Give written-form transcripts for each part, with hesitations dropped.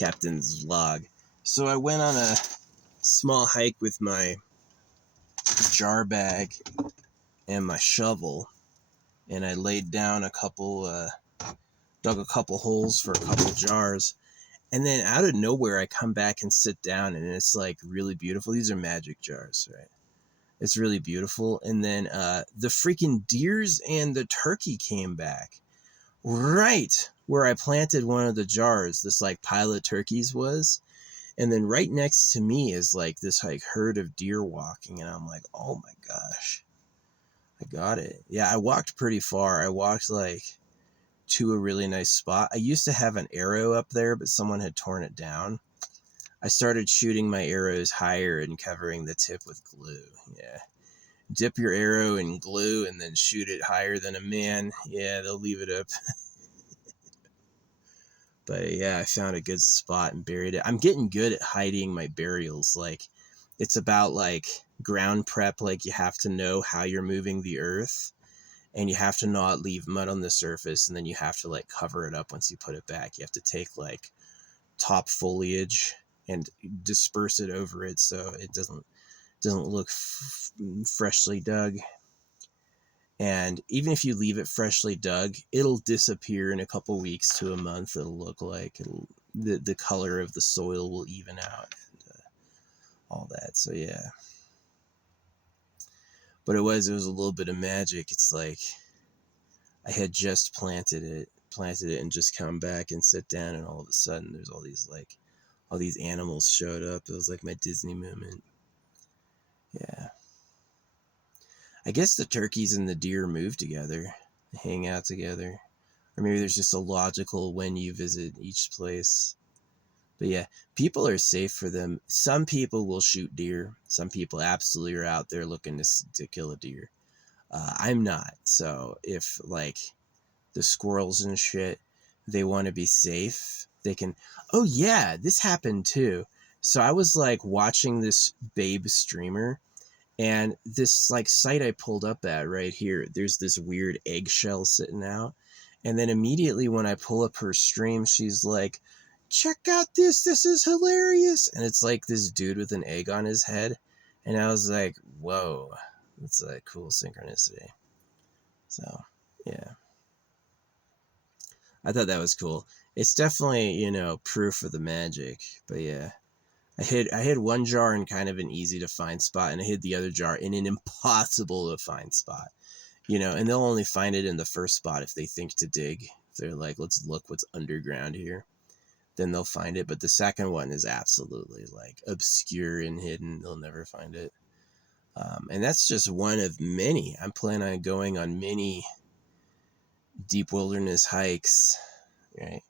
captain's log. So I went on a small hike with my jar bag and my shovel, and I laid down dug a couple holes for a couple jars. And then out of nowhere, I come back and sit down, and it's like really beautiful. These are magic jars, right? It's really beautiful. And then the freaking deers and the turkey came back right where I planted one of the jars, this like pile of turkeys was. And then right next to me is like this like herd of deer walking. And I'm like, oh my gosh, I got it. Yeah, I walked pretty far. I walked like to a really nice spot. I used to have an arrow up there, but someone had torn it down. I started shooting my arrows higher and covering the tip with glue. Yeah. Dip your arrow in glue and then shoot it higher than a man. Yeah, they'll leave it up. But yeah, I found a good spot and buried it. I'm getting good at hiding my burials. Like, it's about like ground prep. Like, you have to know how you're moving the earth, and you have to not leave mud on the surface, and then you have to like cover it up once you put it back. You have to take like top foliage and disperse it over it so it doesn't look freshly dug. And even if you leave it freshly dug, it'll disappear in a couple weeks to a month. It'll look like the color of the soil will even out and all that. So yeah, but it was a little bit of magic. It's like I had just planted it and just come back and sit down, and all of a sudden there's all these animals showed up. It was like my Disney moment. Yeah. I guess the turkeys and the deer move together, hang out together. Or maybe there's just a logical when you visit each place. But yeah, people are safe for them. Some people will shoot deer. Some people absolutely are out there looking to kill a deer. I'm not. So if like the squirrels and shit, they want to be safe, they can. Oh yeah, this happened too. So I was like watching this babe streamer, and this like site I pulled up at right here, there's this weird eggshell sitting out. And then immediately when I pull up her stream, she's like, check out this is hilarious. And it's like this dude with an egg on his head. And I was like, whoa, that's a cool synchronicity. So yeah, I thought that was cool. It's definitely, proof of the magic. But yeah, I hid one jar in kind of an easy to find spot, and I hid the other jar in an impossible to find spot. And they'll only find it in the first spot if they think to dig. If they're like, let's look what's underground here, then they'll find it. But the second one is absolutely like obscure and hidden. They'll never find it. And that's just one of many. I'm planning on going on many deep wilderness hikes, right?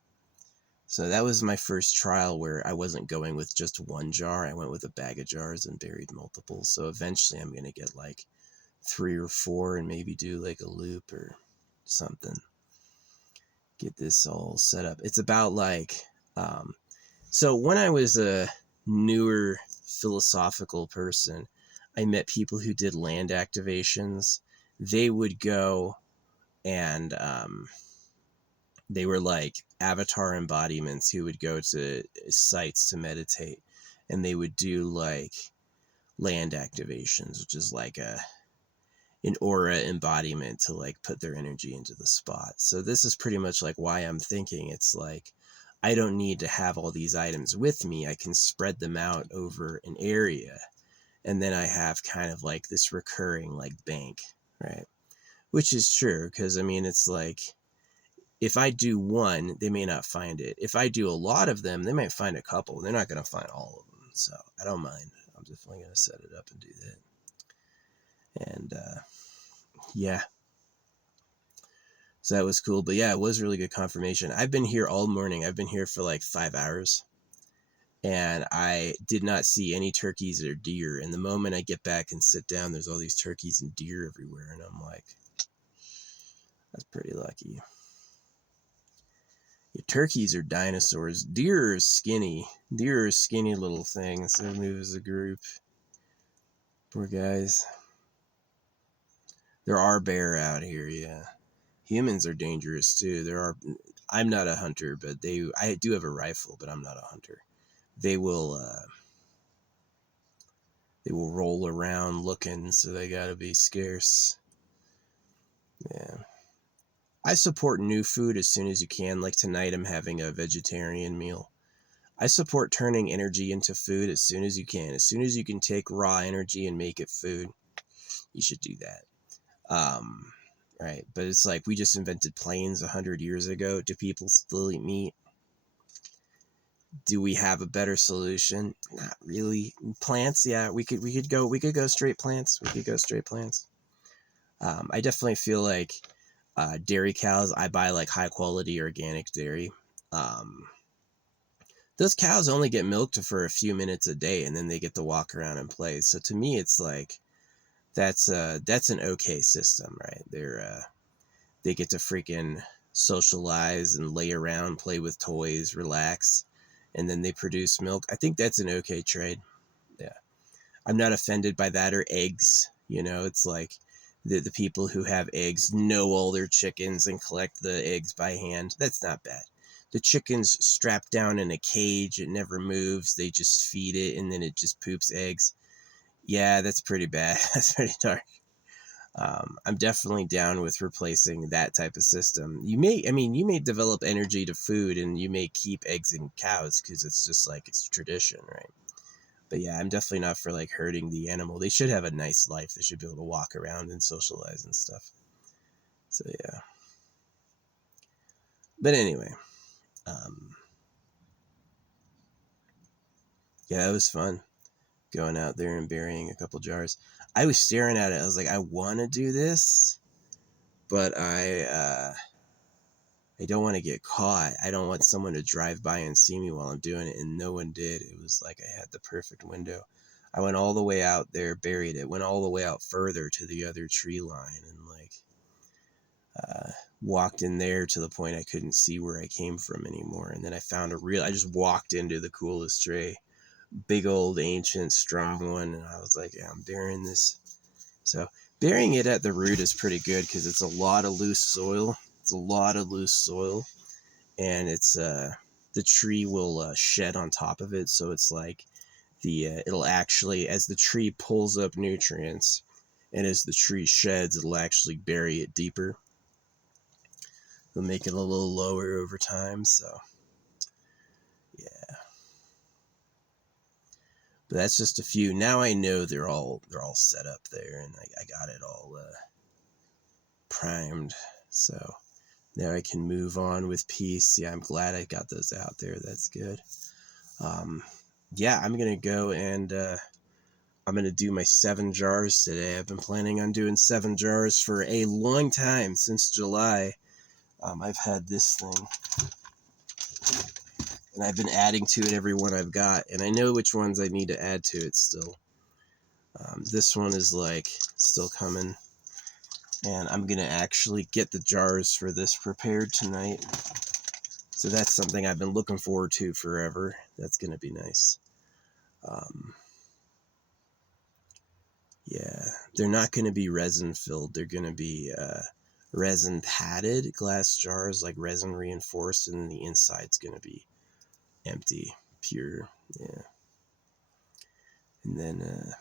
So that was my first trial where I wasn't going with just one jar. I went with a bag of jars and buried multiple. So eventually I'm going to get like 3 or 4 and maybe do like a loop or something. Get this all set up. It's about like, so when I was a newer philosophical person, I met people who did land activations. They would go and they were like avatar embodiments who would go to sites to meditate, and they would do like land activations, which is like an aura embodiment to like put their energy into the spot. So this is pretty much like why I'm thinking it's like I don't need to have all these items with me. I can spread them out over an area, and then I have kind of like this recurring like bank, right? Which is true, because I mean, it's like if I do one, they may not find it. If I do a lot of them, they might find a couple. They're not going to find all of them. So I don't mind. I'm definitely going to set it up and do that. And yeah. So that was cool. But yeah, it was really good confirmation. I've been here all morning. I've been here for like 5 hours. And I did not see any turkeys or deer. And the moment I get back and sit down, there's all these turkeys and deer everywhere. And I'm like, that's pretty lucky. Yeah, turkeys are dinosaurs. Deer are skinny. Deer are skinny little things. They move as a group. Poor guys. There are bear out here, yeah. Humans are dangerous too. I'm not a hunter, but I do have a rifle, but I'm not a hunter. They will roll around looking, so they gotta be scarce. Yeah. I support new food as soon as you can. Like tonight, I'm having a vegetarian meal. I support turning energy into food as soon as you can. As soon as you can take raw energy and make it food, you should do that. Right. But it's like we just invented planes 100 years ago. Do people still eat meat? Do we have a better solution? Not really. Plants, yeah, we could go straight plants. We could go straight plants. I definitely feel like dairy cows. I buy like high quality organic dairy. Um, those cows only get milked for a few minutes a day, and then they get to walk around and play. So to me, it's like that's an okay system, right? They get to freaking socialize and lay around, play with toys, relax, and then they produce milk. I think that's an okay trade. Yeah. I'm not offended by that, or eggs. It's like the people who have eggs know all their chickens and collect the eggs by hand. That's not bad. The chicken's strapped down in a cage. It never moves. They just feed it, and then it just poops eggs. Yeah, that's pretty bad. That's pretty dark. I'm definitely down with replacing that type of system. You may develop energy to food, and you may keep eggs and cows because it's just like it's tradition, right? But yeah, I'm definitely not for like hurting the animal. They should have a nice life. They should be able to walk around and socialize and stuff. So yeah. But anyway, um, yeah, it was fun going out there and burying a couple jars. I was staring at it. I was like, I want to do this, but I don't want to get caught. I don't want someone to drive by and see me while I'm doing it, and no one did. It was like I had the perfect window. I went all the way out there, buried it, went all the way out further to the other tree line, and walked in there to the point I couldn't see where I came from anymore. And then I found I just walked into the coolest tree, big old ancient strong one, and I was like, yeah, I'm burying this. So burying it at the root is pretty good because it's a lot of loose soil. And it's the tree will shed on top of it, so it's like it'll actually, as the tree pulls up nutrients, and as the tree sheds, it'll actually bury it deeper. It'll make it a little lower over time. So yeah, but that's just a few. Now I know they're all set up there, and I got it all primed. So now I can move on with peace. Yeah, I'm glad I got those out there. That's good. Yeah, I'm gonna go and I'm gonna do my 7 jars today. I've been planning on doing 7 jars for a long time, since July. I've had this thing, and I've been adding to it every one I've got, and I know which ones I need to add to it still. This one is like still coming, and I'm gonna actually get the jars for this prepared tonight. So that's something I've been looking forward to forever. That's gonna be nice. Yeah, they're not gonna be resin filled. They're gonna be resin padded glass jars, like resin reinforced, and then the inside's gonna be empty, pure. Yeah. And then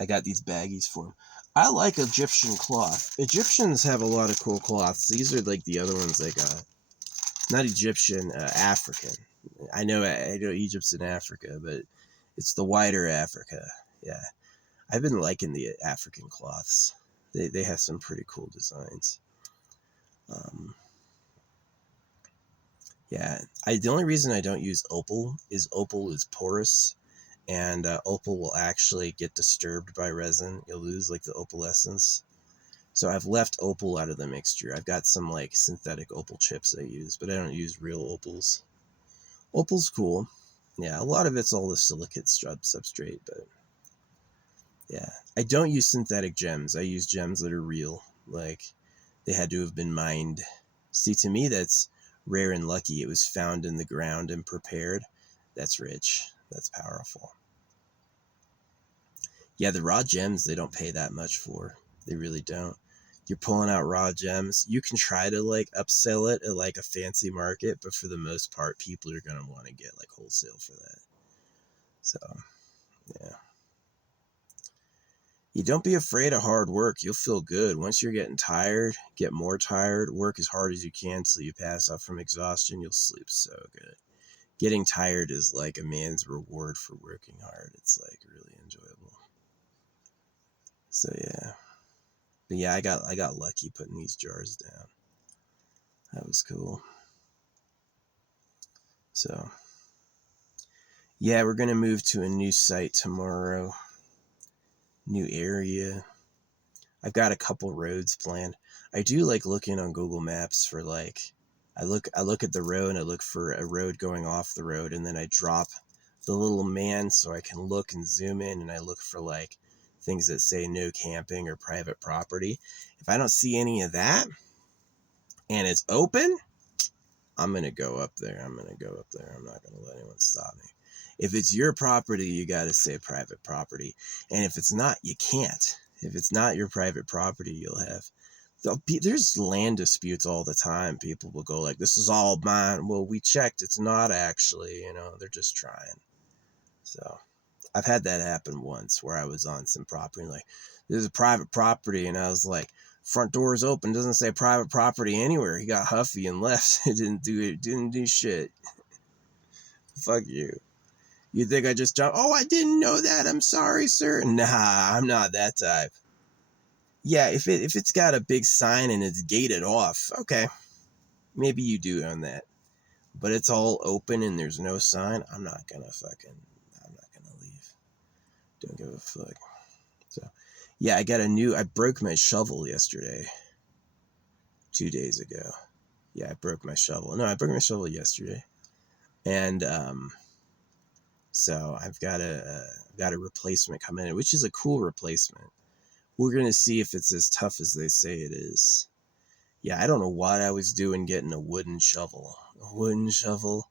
I got these baggies for them. I like Egyptian cloth. Egyptians have a lot of cool cloths. These are like the other ones I got. Not Egyptian, African. I know Egypt's in Africa, but it's the wider Africa. Yeah. I've been liking the African cloths. They have some pretty cool designs. Yeah, the only reason I don't use opal is porous, and opal will actually get disturbed by resin. You'll lose like the opalescence. So I've left opal out of the mixture. I've got some like synthetic opal chips I use, but I don't use real opals. Opal's cool. Yeah, a lot of it's all the silicate substrate, but yeah. I don't use synthetic gems. I use gems that are real. Like, they had to have been mined. See, to me, that's rare and lucky. It was found in the ground and prepared. That's rich. That's powerful. Yeah, the raw gems, they don't pay that much for. They really don't. you're pulling out raw gems. You can try to like upsell it at like a fancy market, but for the most part, people are going to want to get like wholesale for that. So, yeah. You don't be afraid of hard work. You'll feel good. Once you're getting tired, get more tired, work as hard as you can till you pass out from exhaustion. You'll sleep so good. Getting tired is like a man's reward for working hard. It's like really enjoyable. So yeah. But yeah, I got lucky putting these jars down. That was cool. So yeah, we're gonna move to a new site tomorrow. New area. I've got a couple roads planned. I do like looking on Google Maps for like, I look at the road and I look for a road going off the road, and then I drop the little man so I can look and zoom in, and I look for like things that say no camping or private property. If I don't see any of that and it's open, I'm going to go up there. I'm not going to let anyone stop me. If it's your property, you got to say private property. And if it's not, you can't. If it's not your private property, you'll have, there's land disputes all the time. People will go like, this is all mine. Well, we checked. It's not actually, they're just trying. So I've had that happen once where I was on some property and like, this is a private property. And I was like, front door is open. Doesn't say private property anywhere. He got huffy and left. It didn't do shit. Fuck you. You think I just jumped? Oh, I didn't know that. I'm sorry, sir. Nah, I'm not that type. Yeah, if it's got a big sign and it's gated off, okay, maybe you do own that. But it's all open and there's no sign. I'm not gonna leave. Don't give a fuck. So, yeah, I broke my shovel yesterday. 2 days ago. Yeah, I broke my shovel. No, I broke my shovel yesterday. And, so I've got a replacement coming in, which is a cool replacement. We're going to see if it's as tough as they say it is. Yeah, I don't know what I was doing getting a wooden shovel. A wooden shovel?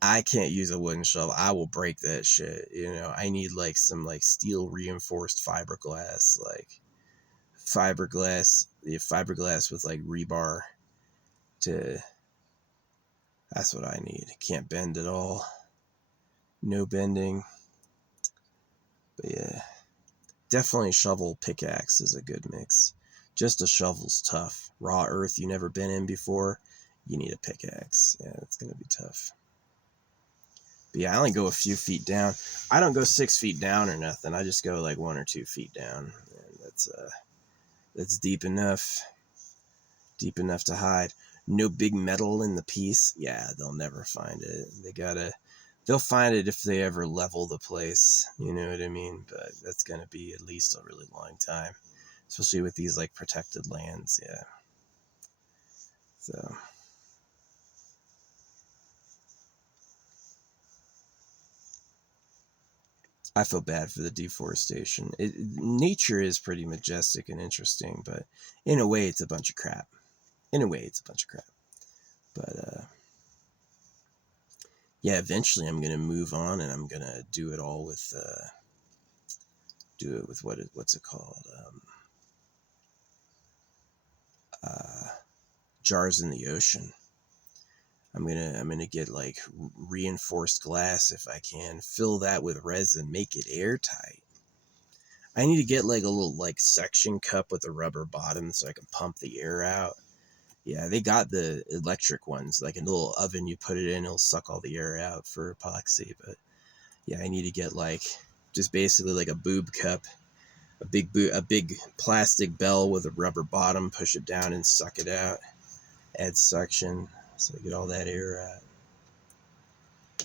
I can't use a wooden shovel. I will break that shit. I need like some like steel reinforced fiberglass, fiberglass with like rebar that's what I need. Can't bend at all. No bending. But yeah. Definitely shovel pickaxe is a good mix. Just a shovel's tough. Raw earth you never been in before, you need a pickaxe. Yeah, it's gonna be tough. But yeah, I only go a few feet down. I don't go 6 feet down or nothing. I just go like 1 or 2 feet down. And that's deep enough. Deep enough to hide. No big metal in the piece. Yeah, they'll never find it. They'll find it if they ever level the place. You know what I mean? But that's going to be at least a really long time. Especially with these like protected lands. Yeah. So. I feel bad for the deforestation. Nature is pretty majestic and interesting, but in a way it's a bunch of crap. But, yeah, eventually I'm going to move on and I'm going to do it all with, what's it called? Jars in the ocean. I'm gonna get like reinforced glass if I can. Fill that with resin, make it airtight. I need to get like a little like suction cup with a rubber bottom so I can pump the air out. Yeah, they got the electric ones, like a little oven you put it in, it'll suck all the air out for epoxy. But yeah, I need to get like just basically like a boob cup, a big plastic bell with a rubber bottom, push it down and suck it out. Add suction so I get all that air out.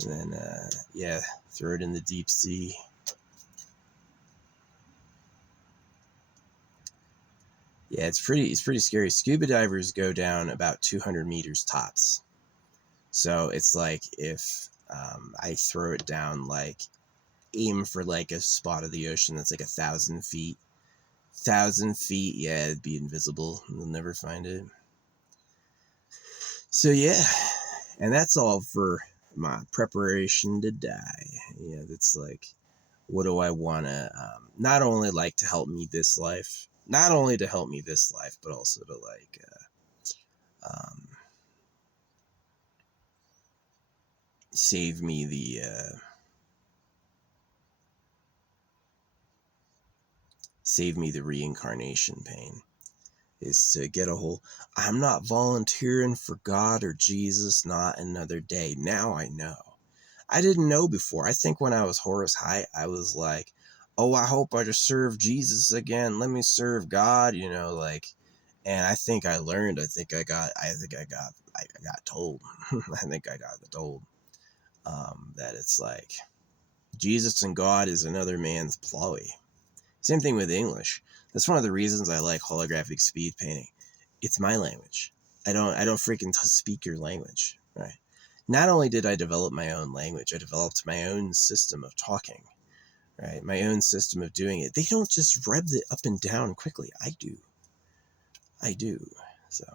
And then yeah, throw it in the deep sea. Yeah, it's pretty scary. Scuba divers go down about 200 meters tops. So it's like if I throw it down, like aim for like a spot of the ocean that's like 1,000 feet. 1,000 feet, yeah, it'd be invisible. You'll never find it. So yeah, and that's all for my preparation to die. Yeah, that's like, what do I want to not only like to help me this life, not only to help me this life, but also to like um, save me the reincarnation pain. Is to get a whole, I'm not volunteering for God or Jesus, not another day. Now I know. I didn't know before. I think when I was Horus High, I was like, oh, I hope I just serve Jesus again. Let me serve God, you know, like, and I think I learned. I got told. I think I got told that it's like Jesus and God is another man's ploy. Same thing with English. That's one of the reasons I like holographic speed painting. It's my language. I don't freaking speak your language, right? Not only did I develop my own language, I developed my own system of talking, right? My own system of doing it. They don't just rev it up and down quickly. I do. So,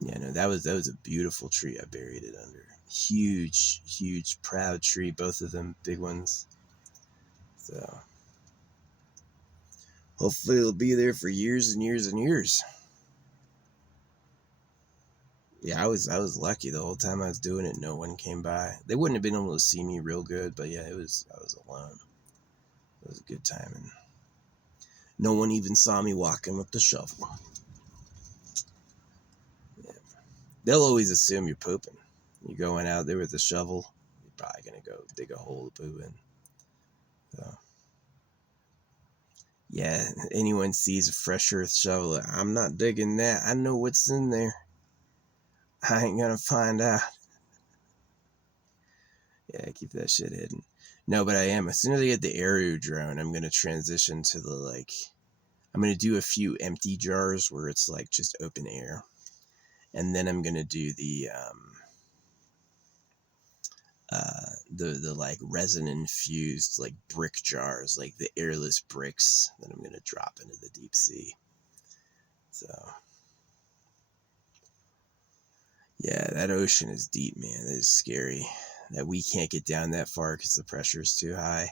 yeah, no, that was a beautiful tree. I buried it under. Huge, proud tree. Both of them big ones. So, hopefully it'll be there for years and years and years. Yeah, I was lucky the whole time I was doing it. No one came by. They wouldn't have been able to see me real good, but yeah, I was alone. It was a good time, and no one even saw me walking with the shovel. Yeah. They'll always assume you're pooping. You're going out there with the shovel, you're probably gonna go dig a hole to poop in. So, yeah, anyone sees a fresh earth shovel, I'm not digging that. I know what's in there. I ain't gonna find out. Yeah, keep that shit hidden. No, but I am. As soon as I get the aero drone, I'm gonna transition to the like. I'm gonna do a few empty jars where it's like just open air, and then I'm gonna do the like resin infused like brick jars, like the airless bricks that I'm gonna drop into the deep sea. So yeah, that ocean is deep, man. That is scary. That we can't get down that far because the pressure is too high.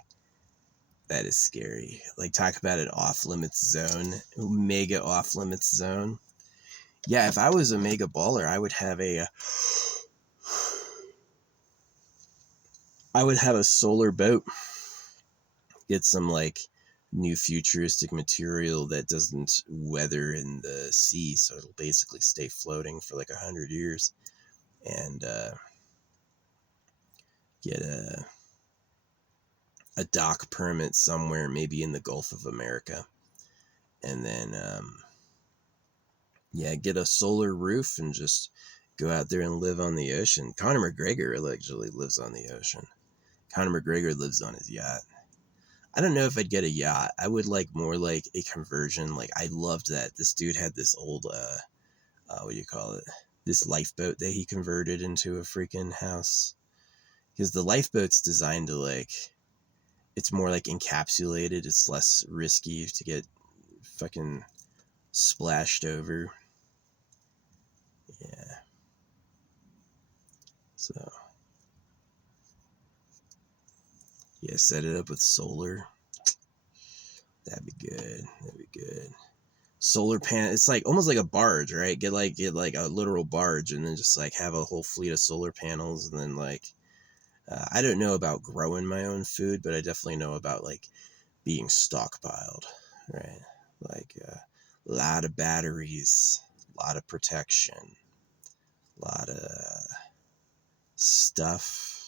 That is scary. Like, talk about an off limits zone, mega off limits zone. Yeah, if I was a mega baller, I would have a solar boat. Get some like new futuristic material that doesn't weather in the sea, so it'll basically stay floating for like 100 years, and get a dock permit somewhere, maybe in the Gulf of America, and then yeah, get a solar roof and just go out there and live on the ocean. Conor McGregor allegedly lives on the ocean. Conor McGregor lives on his yacht. I don't know if I'd get a yacht. I would like more like a conversion. Like, I loved that this dude had this old what do you call it? This lifeboat that he converted into a freaking house. Because the lifeboat's designed to like, it's more like encapsulated. It's less risky to get fucking splashed over. Yeah. So yeah, set it up with solar. That'd be good. Solar panel. It's like almost like a barge, right? Get like a literal barge, and then just like have a whole fleet of solar panels, and then like I don't know about growing my own food, but I definitely know about like being stockpiled, right? Like a lot of batteries, a lot of protection, a lot of stuff.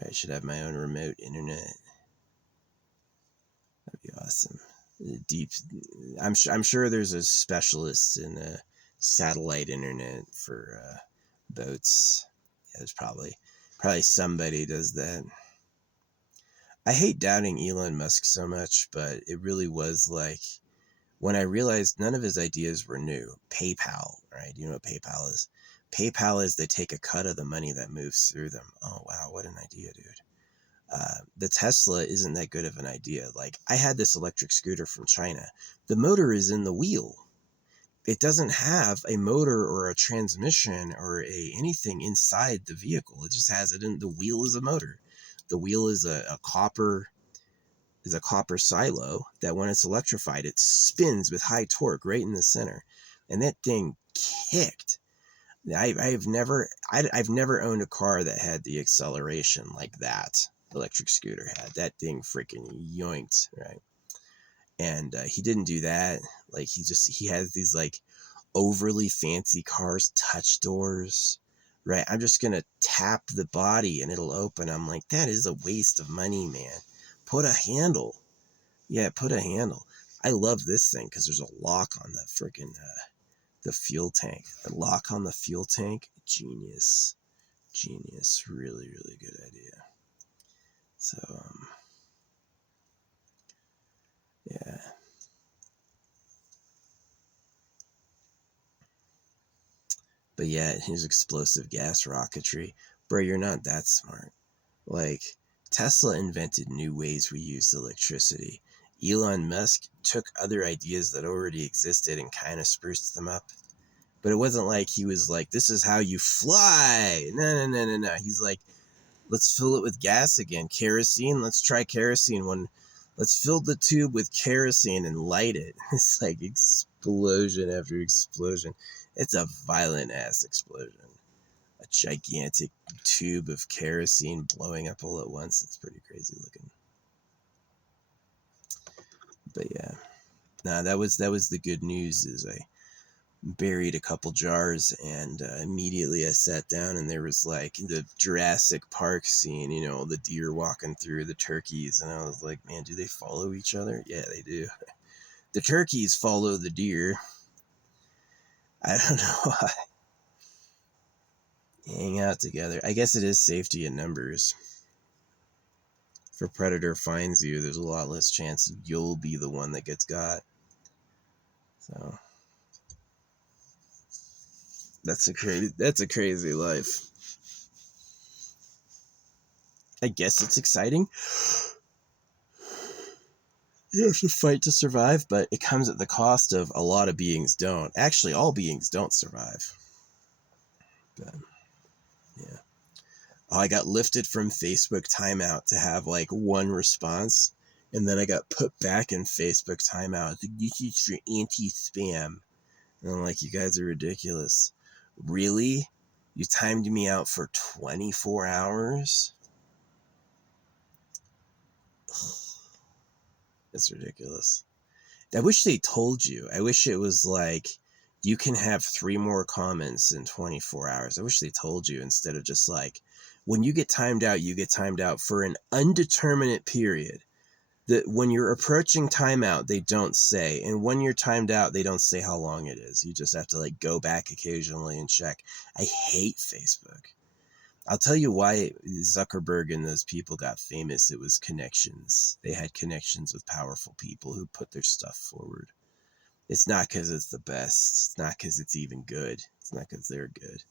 Right? I should have my own remote internet. That'd be awesome. Deep. I'm sure there's a specialist in satellite internet for boats. Yeah, there's probably somebody does that. I hate doubting Elon Musk so much, but it really was like when I realized none of his ideas were new. PayPal, right? You know what PayPal is? PayPal is they take a cut of the money that moves through them. Oh wow, what an idea, dude. The Tesla isn't that good of an idea. Like, I had this electric scooter from China. The motor is in the wheel. It doesn't have a motor or a transmission or anything inside the vehicle. It just has it in the wheel as a motor. The wheel is a copper silo that when it's electrified, it spins with high torque right in the center, and that thing kicked. I've never owned a car that had the acceleration like that electric scooter had. That thing freaking yoinked, right? And he didn't do that. Like he has these like overly fancy cars, touch doors, right? I'm just gonna tap the body and it'll open. I'm like, that is a waste of money, man. Put a handle. Yeah, put a handle. I love this thing because there's a lock on the freaking the fuel tank. The lock on the fuel tank, genius, really, really good idea. So yeah. But yeah, his explosive gas rocketry. Bro, you're not that smart. Like, Tesla invented new ways we use electricity. Elon Musk took other ideas that already existed and kind of spruced them up. But it wasn't like he was like, this is how you fly. No. He's like, let's fill it with gas again. Kerosene, let's try kerosene. Let's fill the tube with kerosene and light it. It's like explosion after explosion. It's a violent ass explosion. A gigantic tube of kerosene blowing up all at once. It's pretty crazy looking. But yeah. Nah, that was the good news is I buried a couple jars and immediately I sat down and there was like the Jurassic Park scene, you know, the deer walking through the turkeys, and I was like, man, do they follow each other? Yeah, they do. The turkeys follow the deer. I don't know why. Hang out together. I guess it is safety in numbers. If a predator finds you, there's a lot less chance you'll be the one that gets got. So that's a crazy life. I guess it's exciting. You have to fight to survive, but it comes at the cost of a lot of beings don't. Actually, all beings don't survive. But yeah. Oh, I got lifted from Facebook timeout to have like one response, and then I got put back in Facebook timeout. This is for anti-spam. And I'm like, you guys are ridiculous. Really? You timed me out for 24 hours? It's ridiculous. I wish they told you. I wish it was like, you can have 3 more comments in 24 hours. I wish they told you instead of just like, when you get timed out, you get timed out for an undeterminate period. That when you're approaching timeout, they don't say. And when you're timed out, they don't say how long it is. You just have to like go back occasionally and check. I hate Facebook. I'll tell you why Zuckerberg and those people got famous. It was connections. They had connections with powerful people who put their stuff forward. It's not because it's the best. It's not because it's even good. It's not because they're good.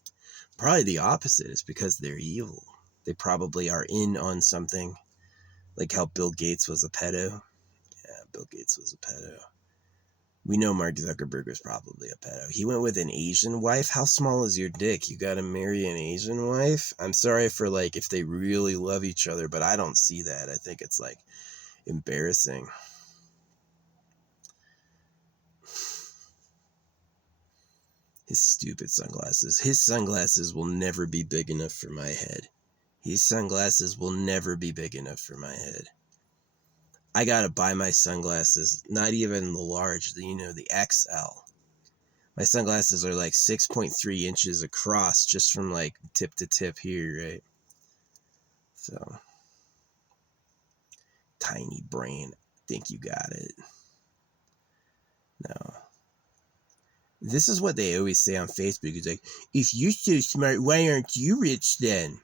Probably the opposite. It's because they're evil. They probably are in on something. Like how Bill Gates was a pedo. Yeah, Bill Gates was a pedo. We know Mark Zuckerberg was probably a pedo. He went with an Asian wife. How small is your dick? You gotta marry an Asian wife? I'm sorry for like if they really love each other, but I don't see that. I think it's like embarrassing. His stupid sunglasses. His sunglasses will never be big enough for my head. His sunglasses will never be big enough for my head. I gotta buy my sunglasses, not even the large, the XL. My sunglasses are like 6.3 inches across just from like tip to tip here, right? So, tiny brain. Think you got it. No. This is what they always say on Facebook. It's like, if you're so smart, why aren't you rich then?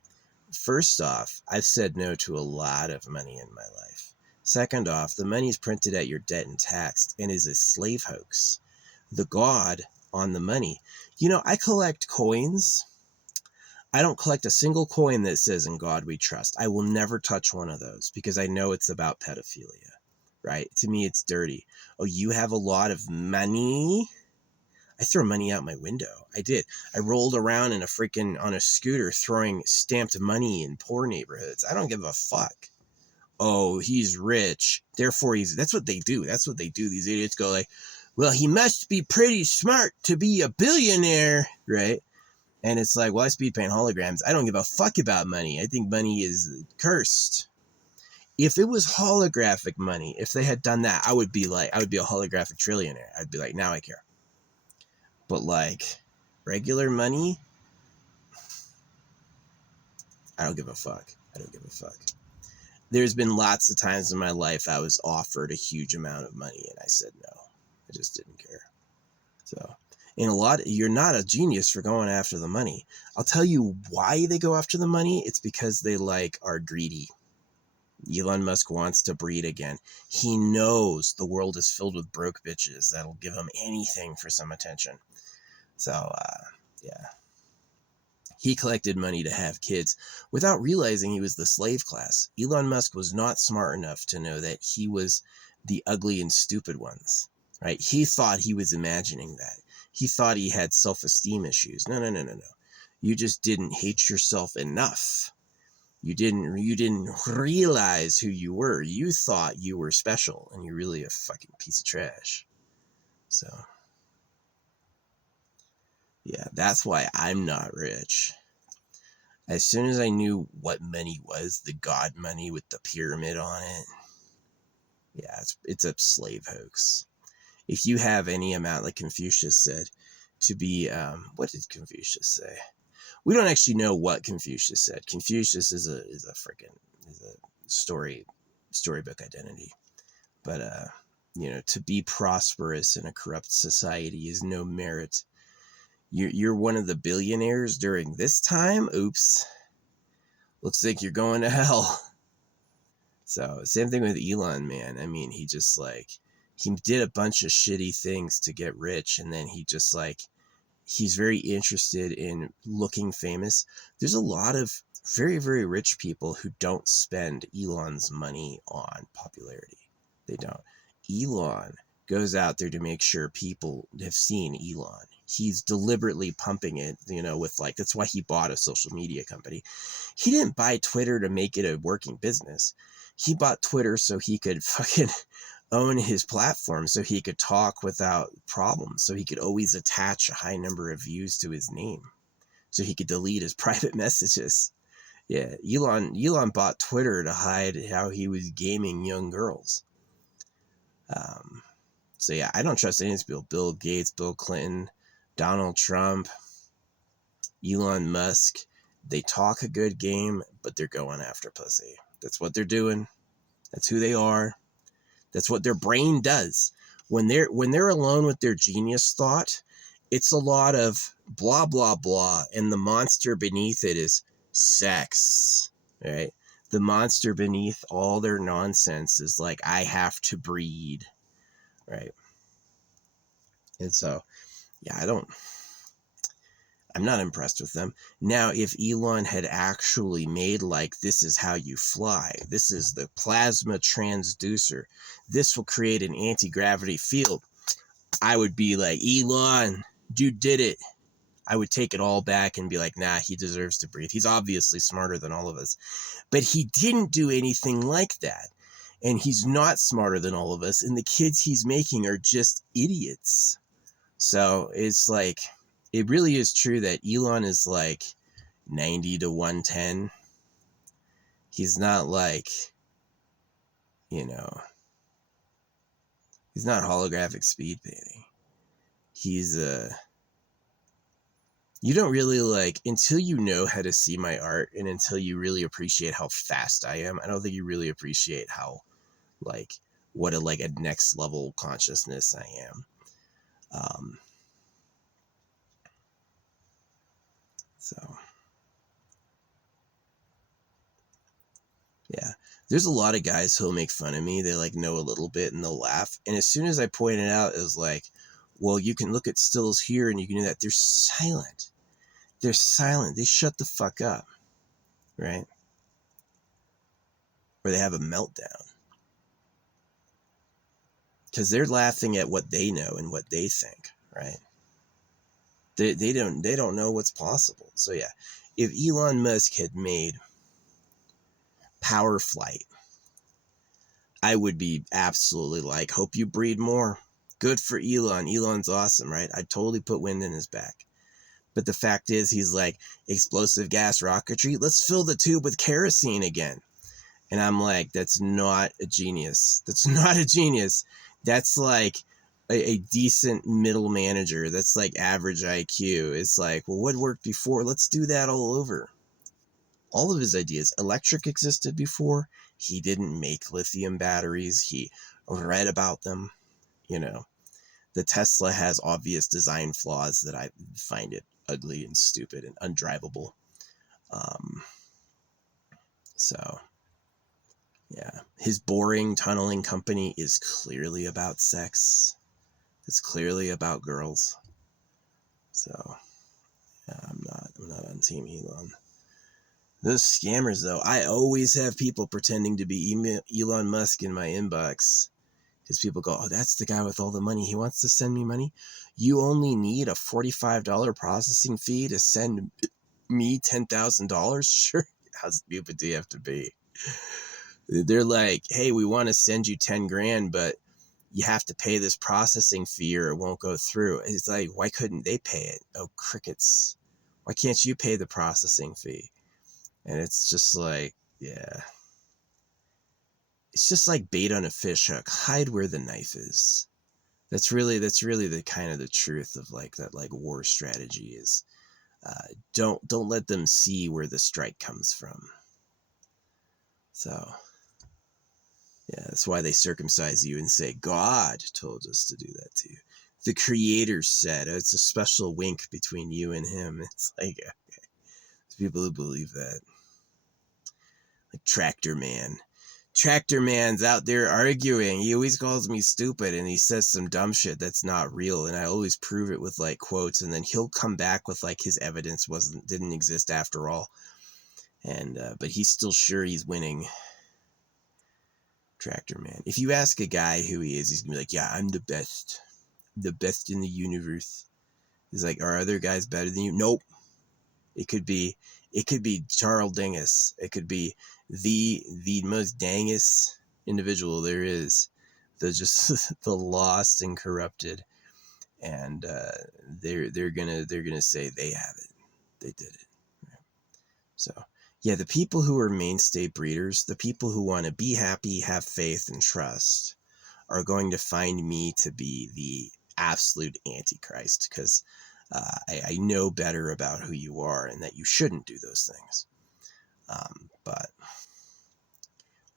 First off, I've said no to a lot of money in my life. Second off, the money is printed at your debt and taxed and is a slave hoax. The God on the money. I collect coins. I don't collect a single coin that says "In God We Trust." I will never touch one of those because I know it's about pedophilia, right? To me, it's dirty. Oh, you have a lot of money? I throw money out my window. I did. I rolled around in on a scooter throwing stamped money in poor neighborhoods. I don't give a fuck. Oh, he's rich, therefore that's what they do. That's what they do. These idiots go like, well, he must be pretty smart to be a billionaire, right? And it's like, well, I speed paint holograms. I don't give a fuck about money. I think money is cursed. If it was holographic money, if they had done that, I would be a holographic trillionaire. I'd be like, now I care. But like regular money, I don't give a fuck. I don't give a fuck. There's been lots of times in my life I was offered a huge amount of money and I said no. I just didn't care. So, you're not a genius for going after the money. I'll tell you why they go after the money. It's because they are greedy. Elon Musk wants to breed again. He knows the world is filled with broke bitches that'll give him anything for some attention. So, yeah. He collected money to have kids without realizing he was the slave class. Elon Musk was not smart enough to know that he was the ugly and stupid ones, right? He thought he was imagining that. He thought he had self-esteem issues. No. You just didn't hate yourself enough. You didn't realize who you were. You thought you were special, and you're really a fucking piece of trash. So, yeah, that's why I'm not rich. As soon as I knew what money was, the god money with the pyramid on it, yeah, it's a slave hoax. If you have any amount, like Confucius said, to be, what did Confucius say? We don't actually know what Confucius said. Confucius is a storybook identity. But, to be prosperous in a corrupt society is no merit. You're one of the billionaires during this time? Oops. Looks like you're going to hell. So, same thing with Elon, man. I mean, he just, he did a bunch of shitty things to get rich, and then he just, he's very interested in looking famous. There's a lot of very, very rich people who don't spend Elon's money on popularity. They don't. Elon goes out there to make sure people have seen Elon. He's deliberately pumping it, with that's why he bought a social media company. He didn't buy Twitter to make it a working business. He bought Twitter so he could fucking own his platform, so he could talk without problems, so he could always attach a high number of views to his name, so he could delete his private messages. Yeah, Elon bought Twitter to hide how he was gaming young girls. So yeah, I don't trust any of these people. Bill Gates, Bill Clinton, Donald Trump, Elon Musk. They talk a good game, but they're going after pussy. That's what they're doing. That's who they are. That's what their brain does. When they're alone with their genius thought, it's a lot of blah, blah, blah. And the monster beneath it is sex, right? The monster beneath all their nonsense is I have to breed, right? And so, yeah, I'm not impressed with them. Now, if Elon had actually made this is how you fly, this is the plasma transducer, this will create an anti-gravity field, I would be like, Elon, you did it. I would take it all back and be like, nah, he deserves to breathe. He's obviously smarter than all of us. But he didn't do anything like that. And he's not smarter than all of us. And the kids he's making are just idiots. So it's it really is true that Elon is 90 to 110. He's not he's not holographic speed painting. He's you don't really until you know how to see my art and until you really appreciate how fast I am, I don't think you really appreciate how what a next level consciousness I am. So yeah, there's a lot of guys who'll make fun of me. They know a little bit and they'll laugh. And as soon as I point it out, it was well, you can look at stills here and you can do that. They're silent. They're silent. They shut the fuck up, right? Or they have a meltdown. Because they're laughing at what they know and what they think, right? They don't know what's possible. So yeah, if Elon Musk had made Power Flight, I would be absolutely like, hope you breed more. Good for Elon. Elon's awesome, right? I'd totally put wind in his back. But the fact is, he's like, explosive gas rocketry, let's fill the tube with kerosene again. And I'm like, that's not a genius. That's not a genius. That's like a decent middle manager. That's like average IQ. It's like, well, what worked before? Let's do that all over. All of his ideas. Electric existed before. He didn't make lithium batteries. He read about them. You know, the Tesla has obvious design flaws that I find it ugly and stupid and undrivable. So, yeah. His boring tunneling company is clearly about sex. It's clearly about girls. So, yeah, I'm not on Team Elon. Those scammers, though, I always have people pretending to be Elon Musk in my inbox. Because people go, oh, that's the guy with all the money. He wants to send me money. You only need a $45 processing fee to send me $10,000? Sure. How stupid do you have to be? They're like, hey, we want to send you 10 grand, but you have to pay this processing fee or it won't go through. It's like, why couldn't they pay it? Oh, crickets. Why can't you pay the processing fee? And it's just like, yeah. It's just like bait on a fish hook. Hide where the knife is. That's really the kind of the truth of like that, like war strategy is, don't let them see where the strike comes from. So, yeah, that's why they circumcise you and say, God told us to do that to you. The Creator said, it's a special wink between you and him. It's like, okay. There's people who believe that. Like Tractor Man. Tractor Man's out there arguing. He always calls me stupid and he says some dumb shit that's not real. And I always prove it with like quotes. And then he'll come back with like his evidence didn't exist after all. And, but he's still sure he's winning. Tractor Man. If you ask a guy who he is, he's gonna be like, yeah, I'm the best in the universe. He's like, are other guys better than you? Nope. It could be Charles Dingus. It could be the most dangest individual there is. They're just the lost and corrupted, and they're gonna say they have it. They did it. So yeah, the people who are mainstay breeders, the people who want to be happy, have faith, and trust, are going to find me to be the absolute antichrist because I know better about who you are and that you shouldn't do those things. But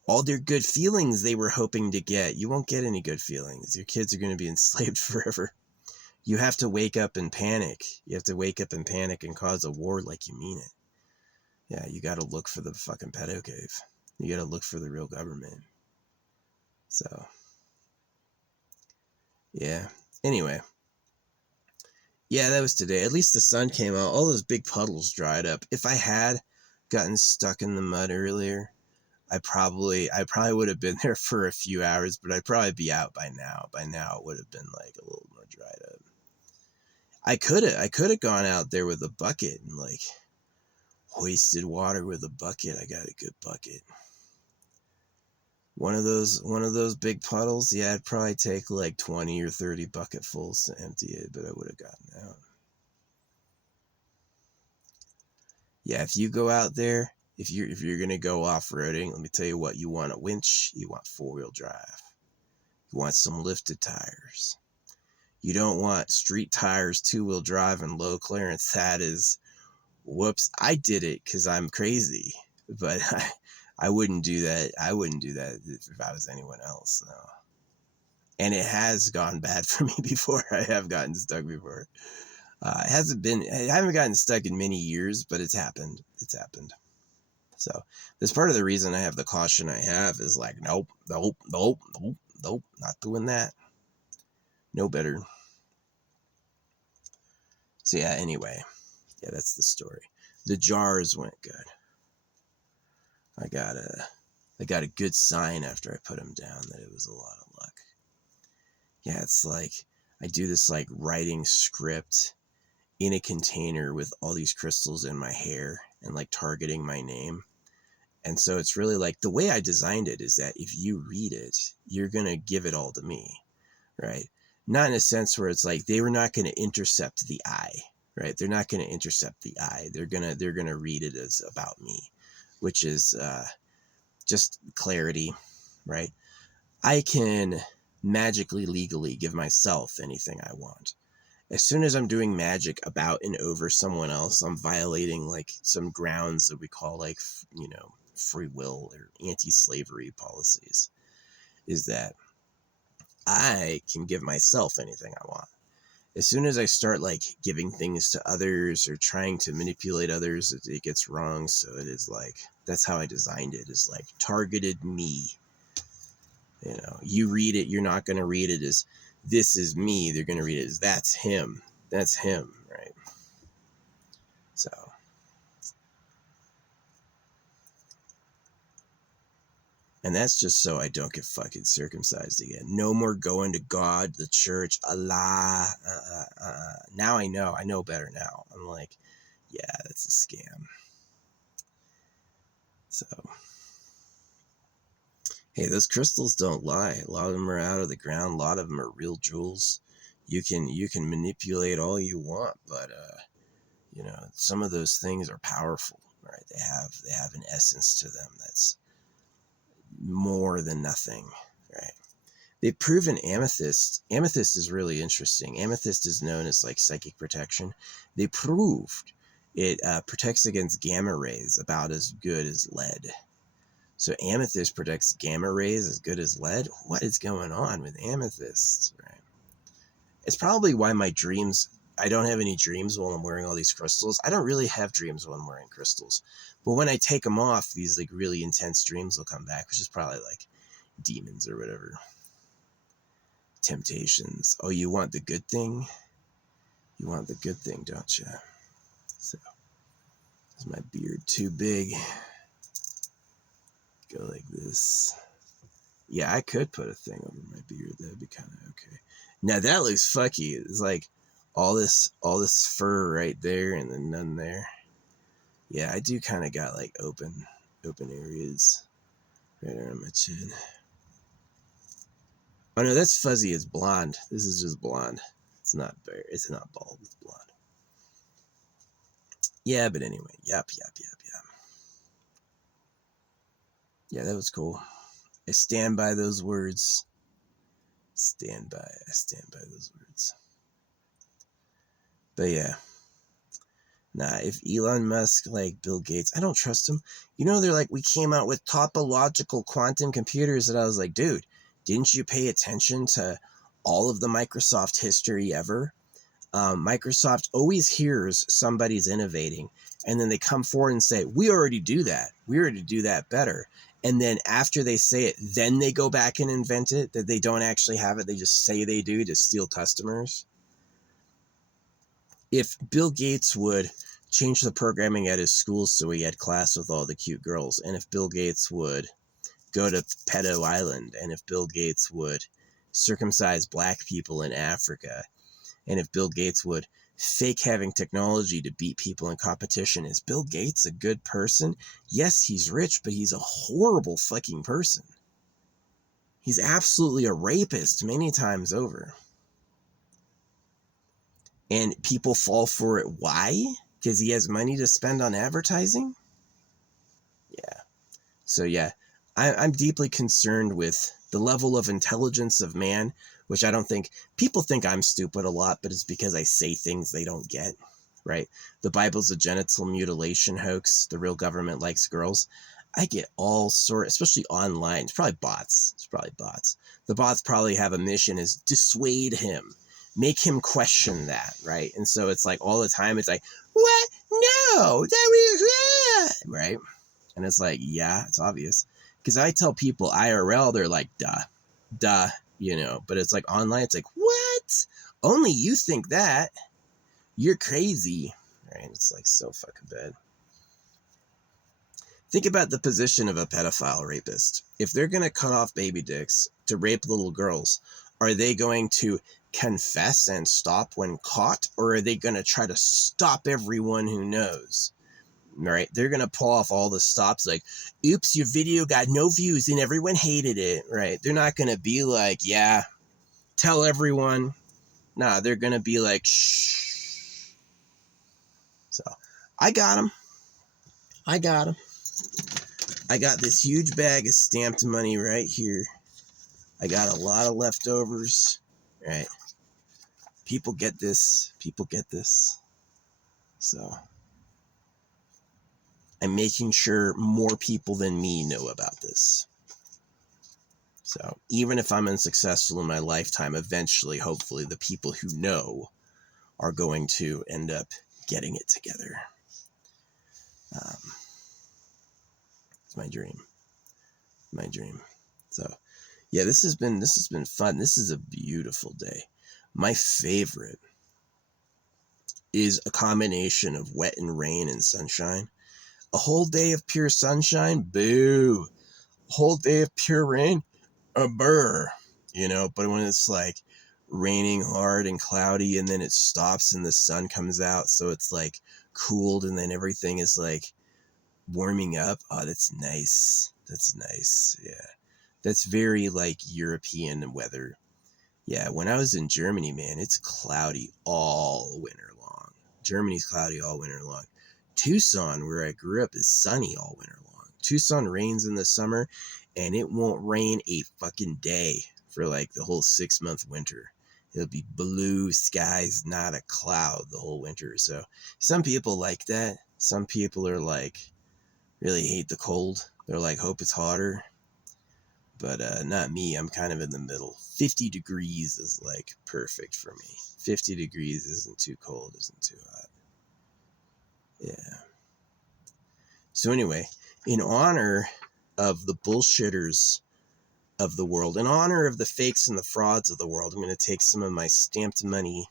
all their good feelings they were hoping to get, you won't get any good feelings. Your kids are going to be enslaved forever. You have to wake up and panic. You have to wake up and panic and cause a war like you mean it. Yeah, you got to look for the fucking pedo cave. You got to look for the real government. So, yeah. Anyway. Yeah, that was today. At least the sun came out. All those big puddles dried up. If I had gotten stuck in the mud earlier, I probably would have been there for a few hours, but I'd probably be out by now. By now, it would have been like a little more dried up. I could have gone out there with a bucket and like hoisted water with a bucket. I got a good bucket. One of those big puddles, yeah, it'd probably take like 20 or 30 bucketfuls to empty it, but I would have gotten out. Yeah, if you go out there, if you're gonna go off-roading, let me tell you what, you want a winch, you want four-wheel drive. You want some lifted tires. You don't want street tires, two-wheel drive, and low clearance. That is, whoops, I did it because I'm crazy, but I wouldn't do that. I wouldn't do that if I was anyone else, no. And it has gone bad for me before. I have gotten stuck before. I haven't gotten stuck in many years, but it's happened. It's happened. So that's part of the reason I have the caution I have is like, nope, not doing that. No better. So yeah, anyway, yeah, that's the story. The jars went good. I got a good sign after I put them down that it was a lot of luck. Yeah, it's like I do this like writing script in a container with all these crystals in my hair and like targeting my name. And so it's really like the way I designed it is that if you read it, you're going to give it all to me, right? Not in a sense where it's like they were not going to intercept the eye, right? They're not going to intercept the eye. They're going to read it as about me, which is just clarity, right? I can magically, legally give myself anything I want. As soon as I'm doing magic about and over someone else, I'm violating like some grounds that we call like, free will or anti-slavery policies, is that I can give myself anything I want. As soon as I start like giving things to others or trying to manipulate others, it gets wrong. So it is like, that's how I designed it, is like targeted me. You read it, you're not going to read it as this is me. They're going to read it as that's him. That's him, right? So. And that's just so I don't get fucking circumcised again. No more going to God, the church, Allah. Now I know better now. I'm like, yeah, that's a scam. So, hey, those crystals don't lie. A lot of them are out of the ground. A lot of them are real jewels. You can manipulate all you want, but some of those things are powerful, right? They have an essence to them that's more than nothing, right? They've proven amethyst is really interesting. Amethyst is known as like psychic protection. They proved it protects against gamma rays about as good as lead. So amethyst protects gamma rays as good as lead. What is going on with amethyst, right? It's probably why I don't have any dreams while I'm wearing all these crystals. I don't really have dreams while I'm wearing crystals. But when I take them off, these like really intense dreams will come back, which is probably like demons or whatever. Temptations. Oh, you want the good thing? You want the good thing, don't you? So, is my beard too big? Go like this. Yeah, I could put a thing over my beard. That'd be kind of okay. Now that looks fucky. It's like all this fur right there and then none there. Yeah, I do kind of got like open areas right around my chin. Oh no, that's fuzzy. It's blonde. This is just blonde. It's not bald. It's blonde. Yeah, but anyway, yep. Yeah, that was cool. I stand by those words. I stand by those words. But yeah. Nah, if Elon Musk, like Bill Gates, I don't trust him. They're like, we came out with topological quantum computers. And I was like, dude, didn't you pay attention to all of the Microsoft history ever? Microsoft always hears somebody's innovating, and then they come forward and say, we already do that. We already do that better. And then after they say it, then they go back and invent it, that they don't actually have it. They just say they do to steal customers. If Bill Gates would change the programming at his school so he had class with all the cute girls, and if Bill Gates would go to Pedo Island, and if Bill Gates would circumcise black people in Africa, and if Bill Gates would fake having technology to beat people in competition, is Bill Gates a good person? Yes, he's rich, but he's a horrible fucking person. He's absolutely a rapist many times over. And people fall for it. Why? Because he has money to spend on advertising? Yeah. So yeah, I'm deeply concerned with the level of intelligence of man, which I don't think, people think I'm stupid a lot, but it's because I say things they don't get, right? The Bible's a genital mutilation hoax. The real government likes girls. I get all sorts, especially online. It's probably bots. The bots probably have a mission is dissuade him. Make him question that, right? And so it's like all the time, it's like, what? No, that was right? And it's like, yeah, it's obvious. Because I tell people IRL, they're like, duh, but it's like online, it's like, what? Only you think that? You're crazy, right? It's like so fucking bad. Think about the position of a pedophile rapist. If they're going to cut off baby dicks to rape little girls, Are they going to confess and stop when caught, or are they going to try to stop everyone who knows? Right? They're going to pull off all the stops like, oops, your video got no views and everyone hated it, right? They're not going to be like, yeah, tell everyone. Nah, they're going to be like, shh. So I got them. I got this huge bag of stamped money right here. I got a lot of leftovers, right? People get this. So I'm making sure more people than me know about this. So even if I'm unsuccessful in my lifetime, eventually, hopefully, the people who know are going to end up getting it together. It's my dream. So yeah, this has been fun. This is a beautiful day. My favorite is a combination of wet and rain and sunshine. A whole day of pure sunshine, boo. A whole day of pure rain, a burr. But when it's like raining hard and cloudy and then it stops and the sun comes out, so it's like cooled and then everything is like warming up. Oh, that's nice. Yeah. That's very like European weather. Yeah, when I was in Germany, man, it's cloudy all winter long. Germany's cloudy all winter long. Tucson, where I grew up, is sunny all winter long. Tucson rains in the summer, and it won't rain a fucking day for like the whole 6-month winter. It'll be blue skies, not a cloud the whole winter. So some people like that. Some people are like, really hate the cold. They're like, hope it's hotter. But not me. I'm kind of in the middle. 50 degrees is like perfect for me. 50 degrees isn't too cold, isn't too hot. Yeah. So anyway, in honor of the bullshitters of the world, in honor of the fakes and the frauds of the world, I'm going to take some of my stamped money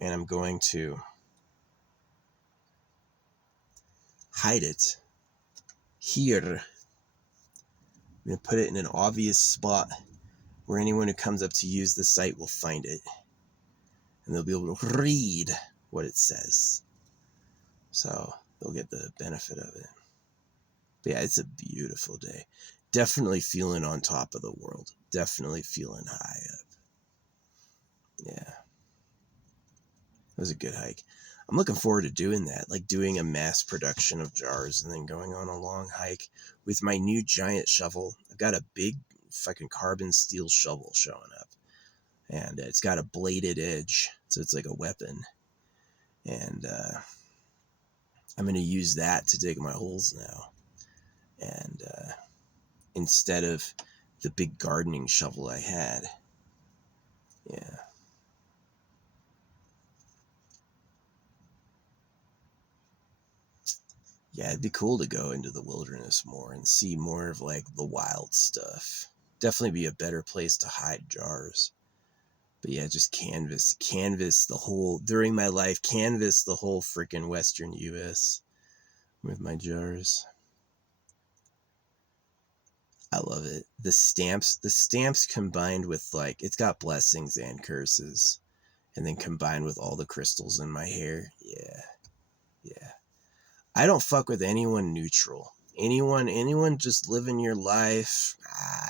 and I'm going to hide it here. I'm going to put it in an obvious spot where anyone who comes up to use the site will find it. And they'll be able to read what it says. So they'll get the benefit of it. But yeah, it's a beautiful day. Definitely feeling on top of the world. Definitely feeling high up. Yeah. It was a good hike. I'm looking forward to doing that. Like doing a mass production of jars and then going on a long hike with my new giant shovel. I've got a big fucking carbon steel shovel showing up. And it's got a bladed edge. So it's like a weapon. And I'm going to use that to dig my holes now. And instead of the big gardening shovel I had. Yeah. Yeah, it'd be cool to go into the wilderness more and see more of like the wild stuff. Definitely be a better place to hide jars. But yeah, just canvas the whole, during my life, canvas the whole freaking Western US with my jars. I love it. The stamps combined with like, it's got blessings and curses. And then combined with all the crystals in my hair. Yeah. I don't fuck with anyone neutral. Anyone just living your life.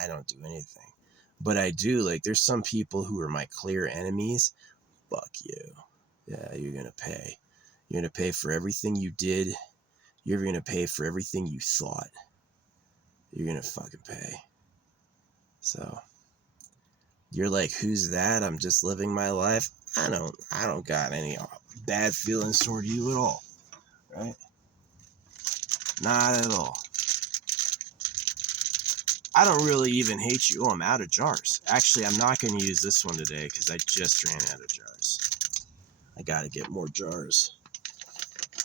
I don't do anything. But I do, like, there's some people who are my clear enemies. Fuck you. Yeah, you're gonna pay. You're gonna pay for everything you did. You're gonna pay for everything you thought. You're gonna fucking pay. So you're like, who's that? I'm just living my life. I don't got any bad feelings toward you at all. Right? Not at all. I don't really even hate you. Oh, I'm out of jars. Actually, I'm not going to use this one today because I just ran out of jars. I got to get more jars.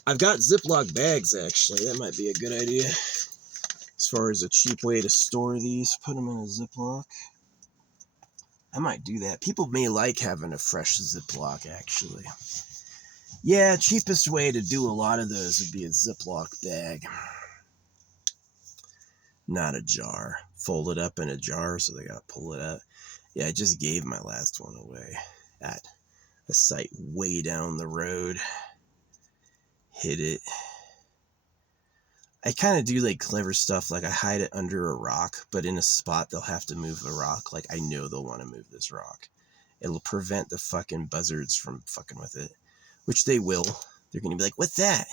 I've got Ziploc bags, actually. That might be a good idea. As far as a cheap way to store these, put them in a Ziploc. I might do that. People may like having a fresh Ziploc, actually. Yeah, cheapest way to do a lot of those would be a Ziploc bag. Not a jar. Fold it up in a jar, so they gotta pull it out. Yeah, I just gave my last one away at a site way down the road. Hid it. I kind of do like clever stuff, like I hide it under a rock, but in a spot they'll have to move the rock. Like I know they'll want to move this rock. It'll prevent the fucking buzzards from fucking with it, which they will. They're going to be like, what's that?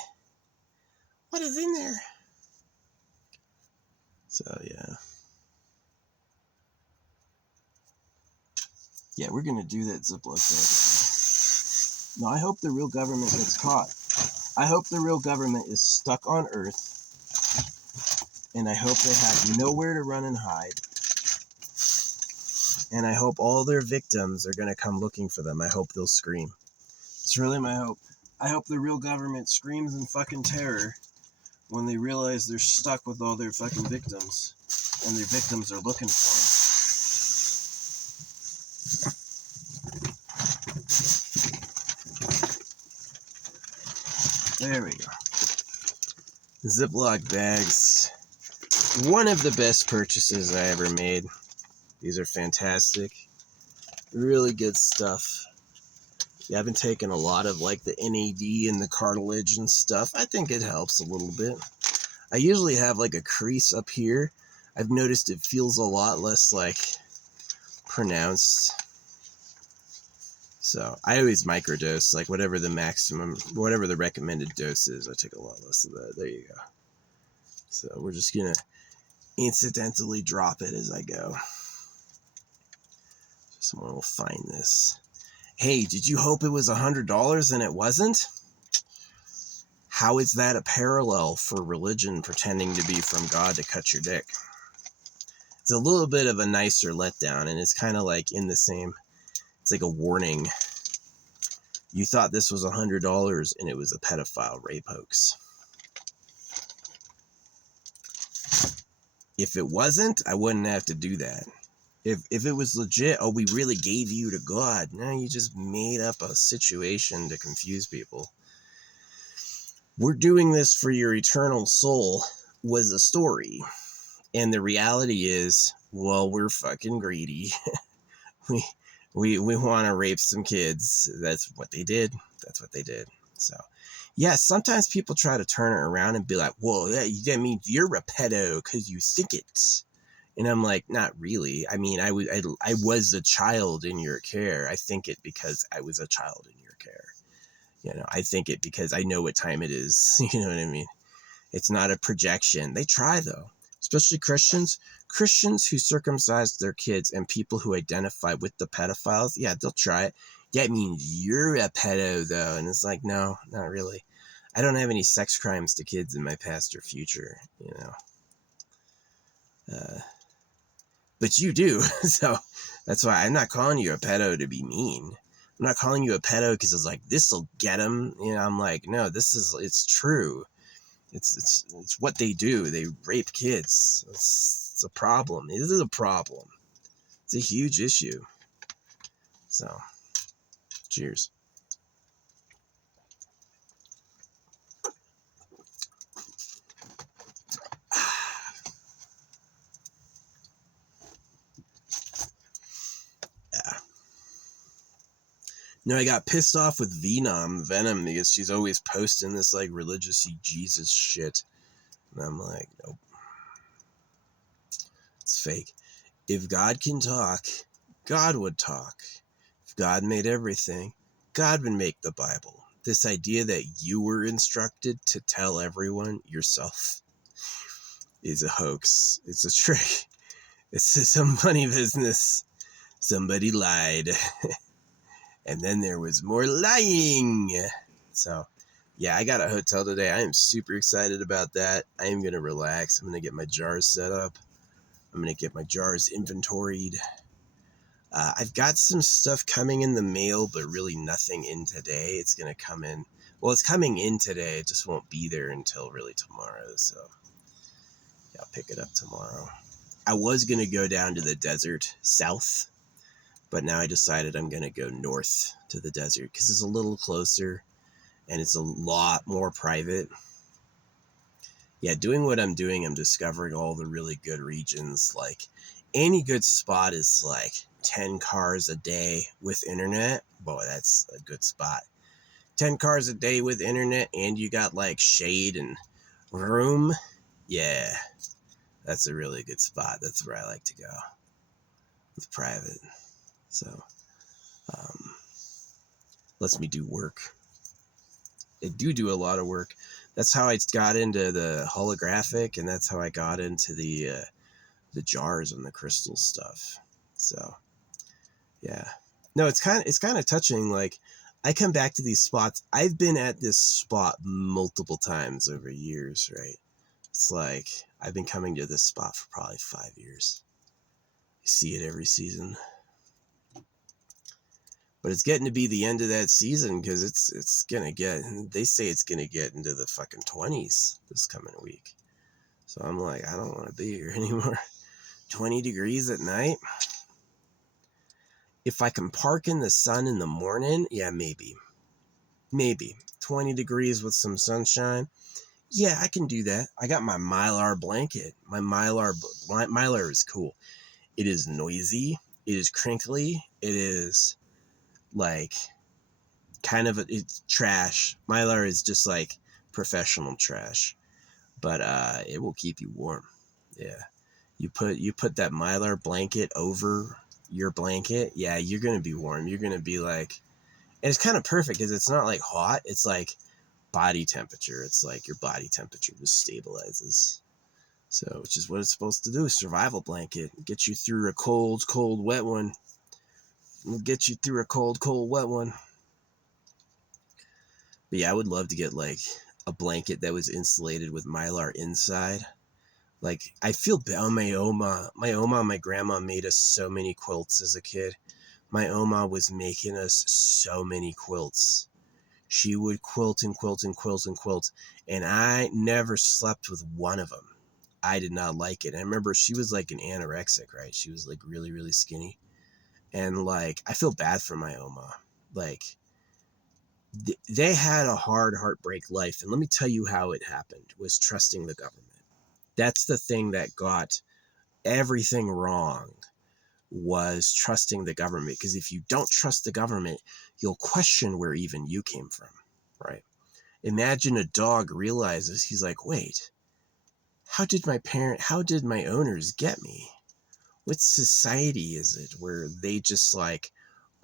What is in there? So, yeah. Yeah, we're going to do that Ziploc bag. No, I hope the real government gets caught. I hope the real government is stuck on Earth. And I hope they have nowhere to run and hide. And I hope all their victims are going to come looking for them. I hope they'll scream. It's really my hope. I hope the real government screams in fucking terror when they realize they're stuck with all their fucking victims. And their victims are looking for them. There we go. Ziploc bags. One of the best purchases I ever made. These are fantastic. Really good stuff. Yeah, I've been taking a lot of like the NAD and the cartilage and stuff. I think it helps a little bit. I usually have like a crease up here. I've noticed it feels a lot less like pronounced. So I always microdose, like whatever the maximum, whatever the recommended dose is, I take a lot less of that. There you go. So we're just gonna incidentally drop it as I go. Someone will find this. Hey, did you hope it was $100 and it wasn't? How is that a parallel for religion pretending to be from God to cut your dick? It's a little bit of a nicer letdown, and it's kind of like in the same, it's like a warning. You thought this was $100 and it was a pedophile rape hoax. If it wasn't, I wouldn't have to do that. If it was legit, oh, we really gave you to God. No, you just made up a situation to confuse people. We're doing this for your eternal soul was a story. And the reality is, well, we're fucking greedy. we want to rape some kids. That's what they did. That's what they did. So, yeah, sometimes people try to turn it around and be like, well, that means you're a pedo because you think it. And I'm like, not really. I mean, I was a child in your care. I think it because I was a child in your care. You know, I think it because I know what time it is. You know what I mean? It's not a projection. They try, though. Especially Christians. Christians who circumcise their kids and people who identify with the pedophiles, yeah, they'll try it. That means you're a pedo, though. And it's like, no, not really. I don't have any sex crimes to kids in my past or future, you know. But you do. So that's why I'm not calling you a pedo to be mean. I'm not calling you a pedo because it's like, this'll get them. You know, I'm like, no, it's true. It's what they do. They rape kids. It's a problem. It is a problem. It's a huge issue. So, cheers. Yeah. No, I got pissed off with Venom because she's always posting this like religious Jesus shit. And I'm like, nope. It's fake. If God can talk, God would talk. If God made everything, God would make the Bible. This idea that you were instructed to tell everyone yourself is a hoax. It's a trick. It's some funny business. Somebody lied. And then there was more lying. So, yeah, I got a hotel today. I am super excited about that. I am going to relax. I'm going to get my jars set up. I'm going to get my jars inventoried. I've got some stuff coming in the mail, but really nothing in today. It's going to come in. Well, it's coming in today. It just won't be there until really tomorrow. So, yeah, I'll pick it up tomorrow. I was going to go down to the desert south, but now I decided I'm going to go north to the desert because it's a little closer and it's a lot more private. Yeah, doing what I'm doing, I'm discovering all the really good regions. Like, any good spot is like 10 cars a day with internet, boy, that's a good spot. 10 cars a day with internet, and you got like shade and room. Yeah, that's a really good spot. That's where I like to go with private. So, lets me do work. I do a lot of work. That's how I got into the holographic, and that's how I got into the jars and the crystal stuff. So, yeah. No, it's kind of touching. Like, I come back to these spots. I've been at this spot multiple times over years, right? It's like I've been coming to this spot for probably 5 years. You see it every season. But it's getting to be the end of that season because it's going to get, they say it's going to get into the fucking 20s this coming week. So I'm like, I don't want to be here anymore. 20 degrees at night. If I can park in the sun in the morning, yeah, maybe. 20 degrees with some sunshine. Yeah, I can do that. I got my Mylar blanket. My Mylar is cool. It is noisy. It is crinkly. It is like kind of it's trash. Mylar is just like professional trash, but it will keep you warm. Yeah, you put that Mylar blanket over your blanket. Yeah, you're gonna be warm. You're gonna be like, and it's kind of perfect because it's not like hot. It's like body temperature. It's like your body temperature just stabilizes. So, which is what it's supposed to do. Survival blanket. Get you through a cold, wet one. We'll get you through a cold, wet one. But yeah, I would love to get like a blanket that was insulated with Mylar inside. Like, I feel bad. My Oma and my grandma made us so many quilts as a kid. My Oma was making us so many quilts. She would quilt and quilt and quilt and quilt. And I never slept with one of them. I did not like it. I remember she was like an anorexic, right? She was like really, really skinny. And like, I feel bad for my Oma. Like, they had a hard heartbreak life. And let me tell you how it happened, was trusting the government. That's the thing that got everything wrong, was trusting the government. Because if you don't trust the government, you'll question where even you came from, right? Imagine a dog realizes, he's like, wait, how did my owners get me? What society is it where they just like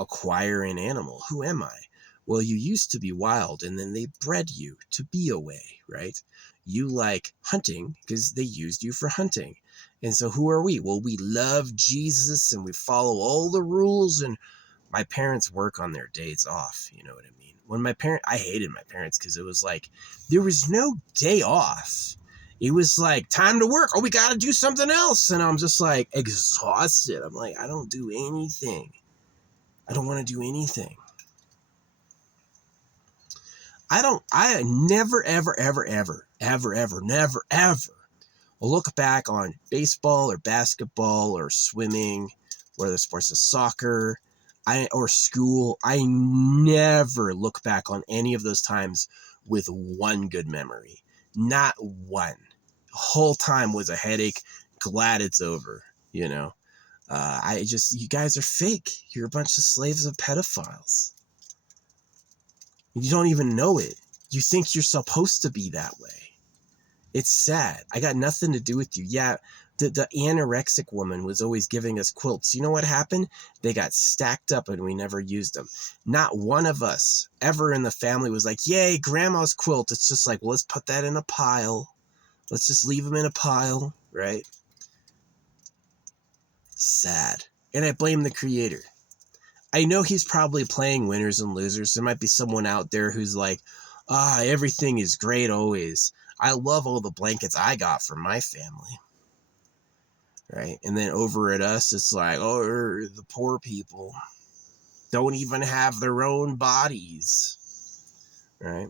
acquire an animal? Who am I? Well, you used to be wild and then they bred you to be a way, right? You like hunting because they used you for hunting. And so who are we? Well, we love Jesus and we follow all the rules, and my parents work on their days off. You know what I mean? I hated my parents because it was like, there was no day off. It was like, time to work. Oh, we got to do something else. And I'm just like exhausted. I'm like, I don't do anything. I don't want to do anything. I never, ever, ever, ever, ever, ever, never, ever look back on baseball or basketball or swimming, whether sports is soccer, or school. I never look back on any of those times with one good memory. Not one. The whole time was a headache. Glad it's over, you know. You guys are fake. You're a bunch of slaves of pedophiles. You don't even know it. You think you're supposed to be that way. It's sad. I got nothing to do with you. Yeah, the anorexic woman was always giving us quilts. You know what happened? They got stacked up and we never used them. Not one of us ever in the family was like, yay, grandma's quilt. It's just like, well, let's put that in a pile. Let's just leave them in a pile, right? Sad. And I blame the creator. I know he's probably playing winners and losers. There might be someone out there who's like, everything is great always. I love all the blankets I got from my family. Right? And then over at us, it's like, oh, the poor people don't even have their own bodies. Right?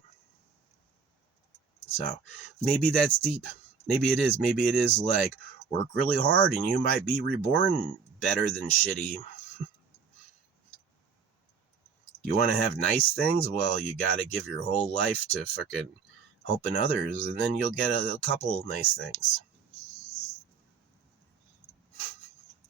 So maybe that's deep. Maybe it is. Maybe it is like, work really hard and you might be reborn better than shitty. You want to have nice things? Well, you got to give your whole life to fucking helping others, and then you'll get a couple nice things.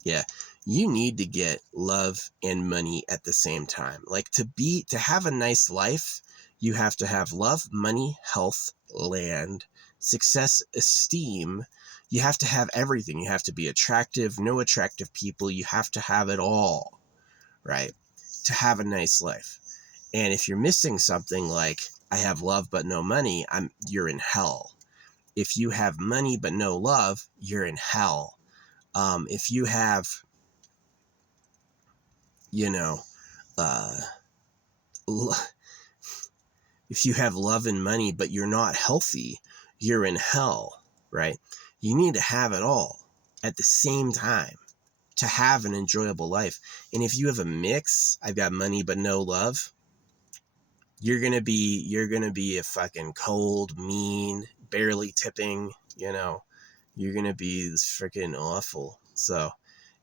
Yeah, you need to get love and money at the same time. Like to have a nice life, you have to have love, money, health, land, success, esteem. You have to have everything. You have to be attractive, no attractive people. You have to have it all, right? To have a nice life. And if you're missing something like I have love but no money, you're in hell. If you have money but no love, you're in hell. If you have, you know, uh, if you have love and money but you're not healthy, you're in hell, right? You need to have it all at the same time to have an enjoyable life. And if you have a mix, I've got money but no love, you're gonna be a fucking cold, mean, barely tipping, you're gonna be freaking awful. So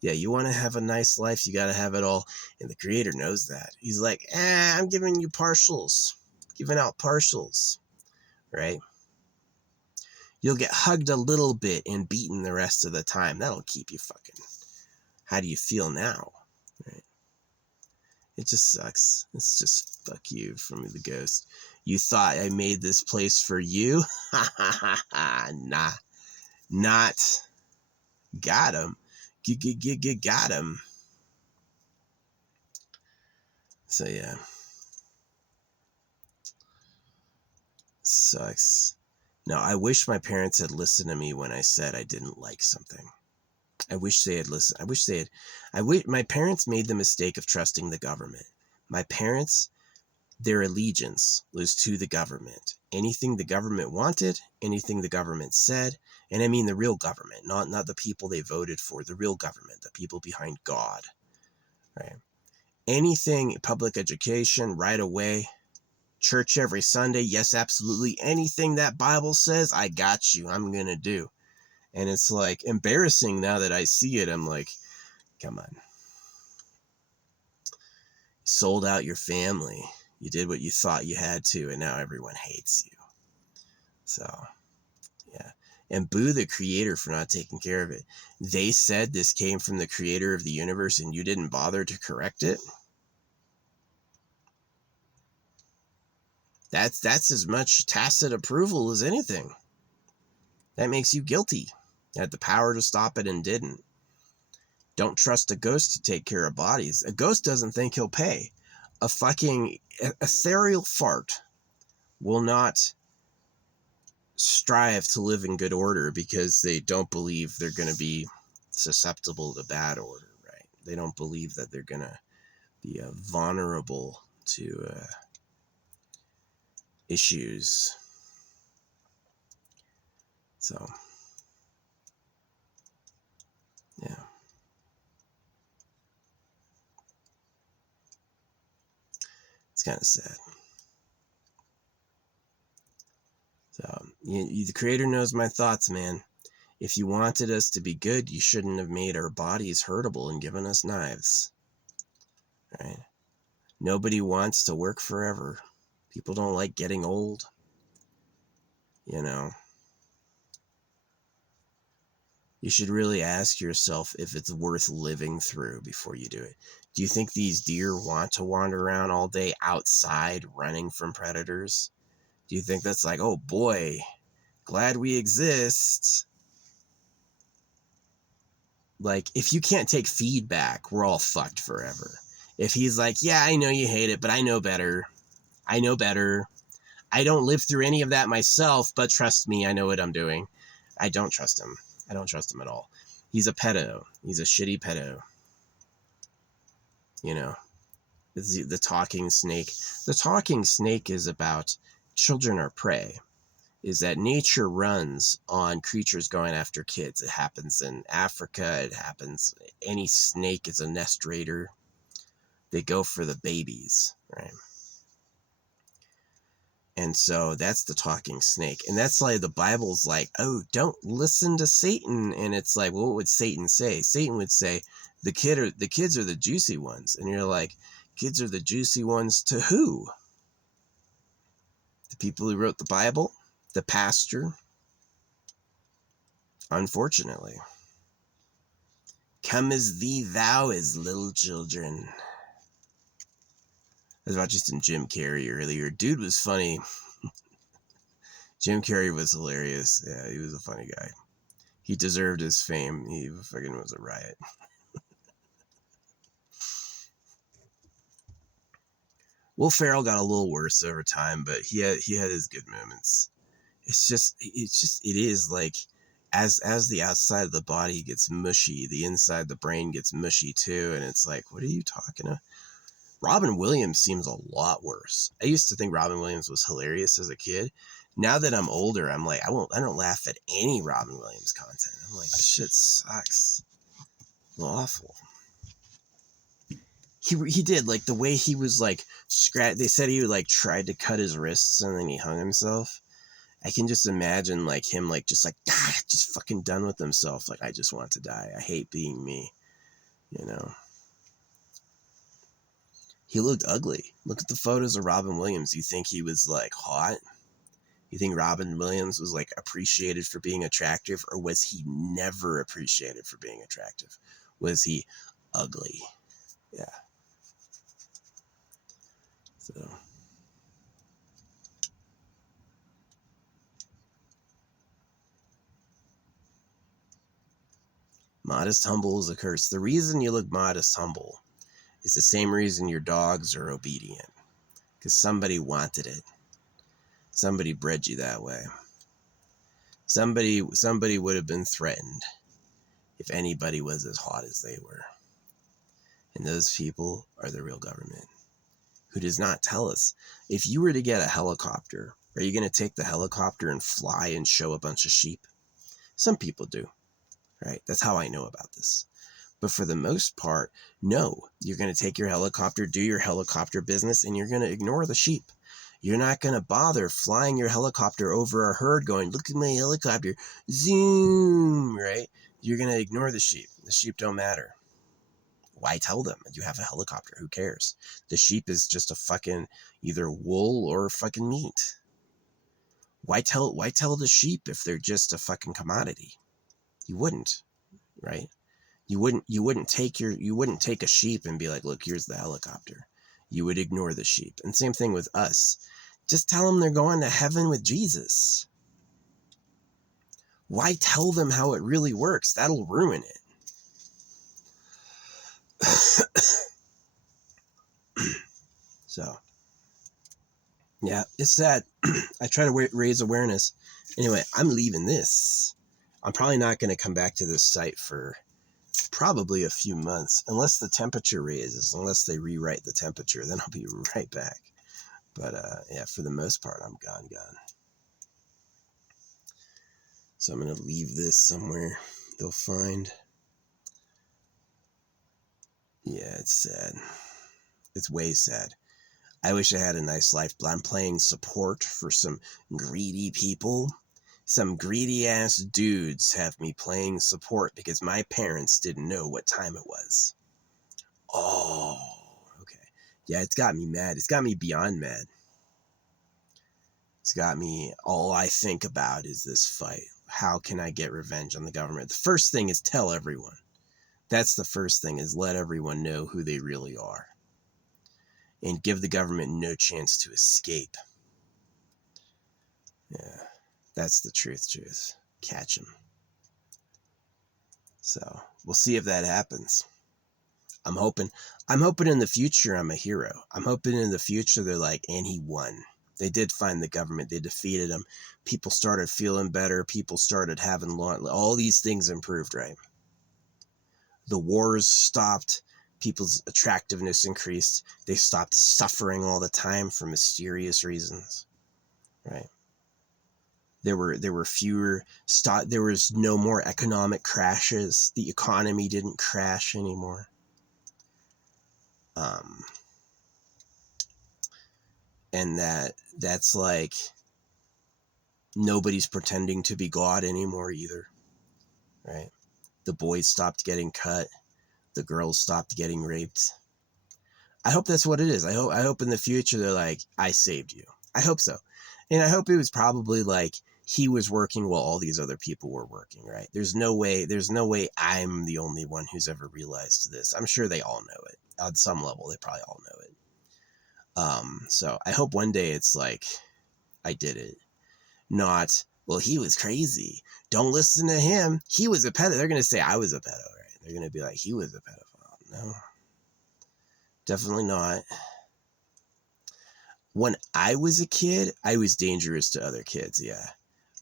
yeah, you want to have a nice life, you got to have it all. And the creator knows that. He's like, I'm giving you partials, giving out partials, right? You'll get hugged a little bit and beaten the rest of the time. That'll keep you fucking. How do you feel now? Right? It just sucks. It's just fuck you from the ghost. You thought I made this place for you? Ha ha ha ha. Nah. Not. Got him. Got him. So yeah. Sucks. No, I wish my parents had listened to me when I said I didn't like something. I wish they had listened. My parents made the mistake of trusting the government. My parents, their allegiance was to the government. Anything the government wanted, anything the government said, and I mean the real government, not the people they voted for, the real government, the people behind God, right? Anything, public education, right away, church every Sunday, yes, absolutely. Anything that Bible says, I got you, I'm going to do. And it's like embarrassing now that I see it. I'm like, come on. You sold out your family. You did what you thought you had to, and now everyone hates you. So, yeah. And boo the creator for not taking care of it. They said this came from the creator of the universe and you didn't bother to correct it. That's as much tacit approval as anything. That makes you guilty. You had the power to stop it and didn't. Don't trust a ghost to take care of bodies. A ghost doesn't think he'll pay. A fucking ethereal fart will not strive to live in good order because they don't believe they're going to be susceptible to bad order, right? They don't believe that they're going to be vulnerable to issues. So, yeah. It's kind of sad. So, the creator knows my thoughts, man. If you wanted us to be good, you shouldn't have made our bodies hurtable and given us knives. Right? Nobody wants to work forever. People don't like getting old. You should really ask yourself if it's worth living through before you do it. Do you think these deer want to wander around all day outside running from predators? Do you think that's like, oh boy, glad we exist? Like, if you can't take feedback, we're all fucked forever. If he's like, yeah, I know you hate it, but I know better. I know better. I don't live through any of that myself, but trust me, I know what I'm doing. I don't trust him. I don't trust him at all. He's a pedo. He's a shitty pedo. The talking snake. The talking snake is about children are prey. Is that nature runs on creatures going after kids. It happens in Africa. It happens. Any snake is a nest raider. They go for the babies, right? And so that's the talking snake. And that's like the Bible's like, oh, don't listen to Satan. And it's like, well, what would Satan say? Satan would say, the kids are the juicy ones. And you're like, kids are the juicy ones to who? The people who wrote the Bible? The pastor? Unfortunately. Come as thee thou as little children. I was watching some Jim Carrey earlier. Dude was funny. Jim Carrey was hilarious. Yeah, he was a funny guy. He deserved his fame. He fucking was a riot. Will Ferrell got a little worse over time, but he had his good moments. It is like as the outside of the body gets mushy, the inside of the brain gets mushy too, and it's like, what are you talking about? Robin Williams seems a lot worse. I used to think Robin Williams was hilarious as a kid. Now that I'm older, I'm like, I don't laugh at any Robin Williams content. I'm like, this shit sucks. Awful. He did, like, the way he was like they said he like tried to cut his wrists and then he hung himself. I can just imagine like him like just fucking done with himself. Like, I just want to die. I hate being me. You know. He looked ugly. Look at the photos of Robin Williams. You think he was like hot? You think Robin Williams was like appreciated for being attractive, or was he never appreciated for being attractive? Was he ugly? Yeah. So. Modest, humble is a curse. The reason you look modest, humble is the same reason your dogs are obedient. Because somebody wanted it. Somebody bred you that way. Somebody would have been threatened if anybody was as hot as they were. And those people are the real government, who does not tell us. If you were to get a helicopter, are you going to take the helicopter and fly and show a bunch of sheep? Some people do, right? That's how I know about this. But for the most part, no. You're going to take your helicopter, do your helicopter business, and you're going to ignore the sheep. You're not going to bother flying your helicopter over a herd going, look at my helicopter, zoom, right? You're going to ignore the sheep. The sheep don't matter. Why tell them you have a helicopter? Who cares? The sheep is just a fucking either wool or fucking meat. Why tell the sheep if they're just a fucking commodity? You wouldn't, right? You wouldn't take a sheep and be like, look, here's the helicopter. You would ignore the sheep. And same thing with us. Just tell them they're going to heaven with Jesus. Why tell them how it really works? That'll ruin it. So, yeah, it's sad. I try to raise awareness. Anyway, I'm leaving this. I'm probably not going to come back to this site for probably a few months, unless the temperature raises, unless they rewrite the temperature, then I'll be right back. But yeah, for the most part, I'm gone. So I'm going to leave this somewhere they'll find. Yeah, it's sad. It's way sad. I wish I had a nice life, but I'm playing support for some greedy people. Some greedy ass dudes have me playing support because my parents didn't know what time it was. Oh, okay. Yeah, it's got me mad. It's got me beyond mad. It's got me, all I think about is this fight. How can I get revenge on the government? The first thing is tell everyone. That's the first thing, is let everyone know who they really are. And give the government no chance to escape. Yeah, that's the truth. Catch them. So, we'll see if that happens. I'm hoping in the future I'm a hero. I'm hoping in the future they're like, and he won. They did find the government. They defeated him. People started feeling better. People started having all these things improved, right? The wars stopped. People's attractiveness increased. They stopped suffering all the time for mysterious reasons, right? There were fewer. There was no more economic crashes. The economy didn't crash anymore. And that's like, nobody's pretending to be God anymore either, right? The boys stopped getting cut. The girls stopped getting raped. I hope that's what it is. I hope in the future they're like, I saved you. I hope so. And I hope it was probably like he was working while all these other people were working, right? There's no way I'm the only one who's ever realized this. I'm sure they all know it. On some level, they probably all know it. So I hope one day it's like, I did it. Not, well, he was crazy. Don't listen to him. He was a pedo. They're going to say I was a pedo, right? They're going to be like, he was a pedophile. No, definitely not. When I was a kid, I was dangerous to other kids, yeah.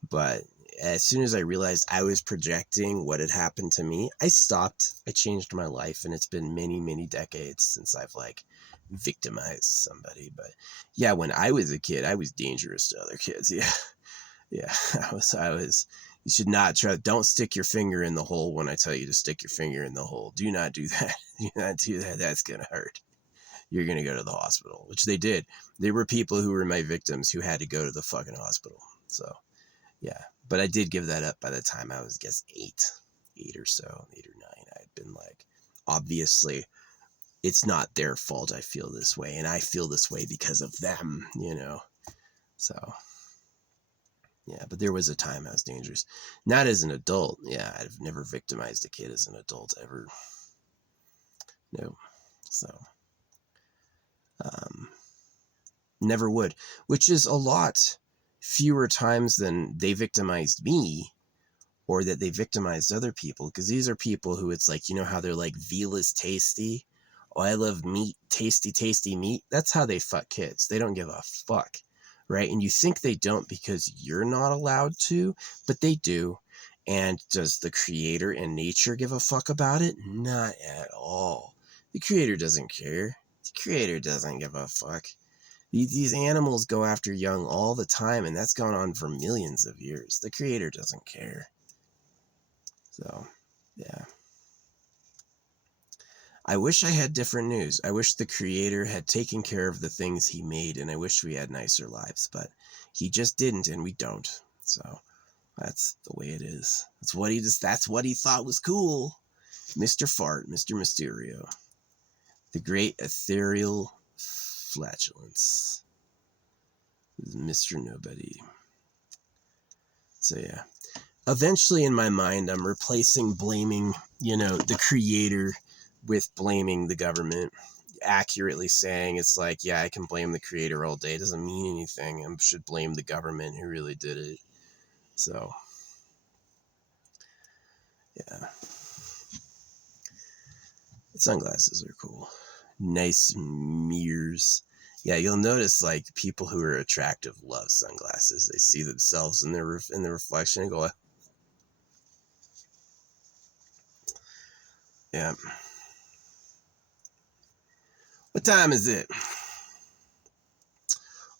But as soon as I realized I was projecting what had happened to me, I stopped. I changed my life, and it's been many, many decades since I've like victimized somebody. But yeah, when I was a kid, I was dangerous to other kids. Yeah. Yeah. I was, you should not try. Don't stick your finger in the hole when I tell you to stick your finger in the hole. Do not do that. Do not do that. That's going to hurt. You're going to go to the hospital, which they did. There were people who were my victims who had to go to the fucking hospital. So yeah, but I did give that up by the time I was, I guess, 8 or so, 8 or 9. I'd been like, obviously, it's not their fault I feel this way, and I feel this way because of them, you know? So, yeah, but there was a time I was dangerous. Not as an adult. Yeah, I've never victimized a kid as an adult ever. No. So, never would, which is a lot fewer times than they victimized me or that they victimized other people, because these are people who it's like, you know how they're like, veal is tasty, oh, I love meat, tasty, tasty meat. That's how they fuck kids. They don't give a fuck, right? And you think they don't because you're not allowed to, but they do. And does the creator and nature give a fuck about it? Not at all. The creator doesn't care. The creator doesn't give a fuck. These animals go after young all the time, and that's gone on for millions of years. The creator doesn't care. So, yeah. I wish I had different news. I wish the creator had taken care of the things he made, and I wish we had nicer lives, but he just didn't, and we don't. So, that's the way it is. That's what he thought was cool. Mr. Fart, Mr. Mysterio. The great ethereal flatulence. Mr. Nobody. So, yeah. Eventually in my mind, I'm replacing blaming, the creator with blaming the government. Accurately saying it's like, yeah, I can blame the creator all day. It doesn't mean anything. I should blame the government who really did it. So, yeah. Sunglasses are cool. Nice mirrors. Yeah, you'll notice like people who are attractive love sunglasses. They see themselves in the reflection and go, yeah. What time is it?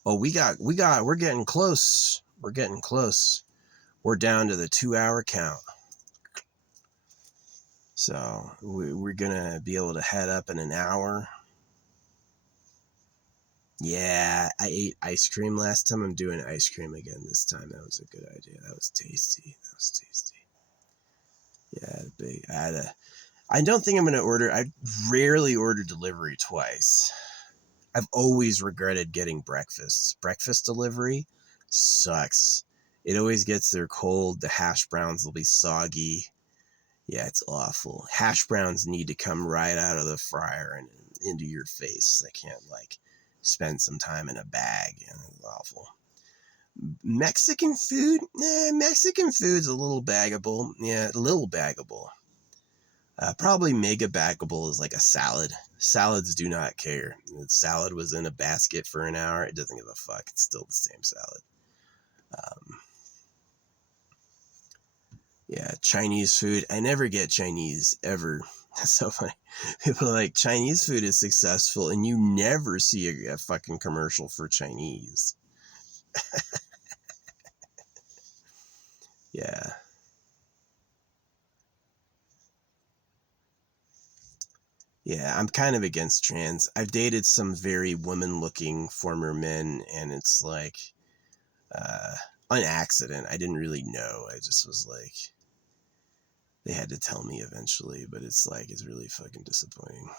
Oh, we're getting close. We're getting close. We're down to the 2-hour count. So we're gonna be able to head up in an hour. Yeah, I ate ice cream last time. I'm doing ice cream again this time. That was a good idea. That was tasty. Yeah, I don't think I'm gonna order. I rarely order delivery twice. I've always regretted getting breakfast. Breakfast delivery sucks. It always gets there cold. The hash browns will be soggy. Yeah, it's awful. Hash browns need to come right out of the fryer and into your face. They can't spend some time in a bag. Yeah, it's awful. Mexican food? Mexican food's a little baggable. Yeah, a little baggable. Probably mega baggable is like a salad. Salads do not care. The salad was in a basket for an hour. It doesn't give a fuck. It's still the same salad. Yeah, Chinese food. I never get Chinese, ever. That's so funny. People are like, Chinese food is successful, and you never see a fucking commercial for Chinese. Yeah. Yeah, I'm kind of against trans. I've dated some very woman-looking former men, and it's like, on accident. I didn't really know. I just was like, they had to tell me eventually, but it's really fucking disappointing.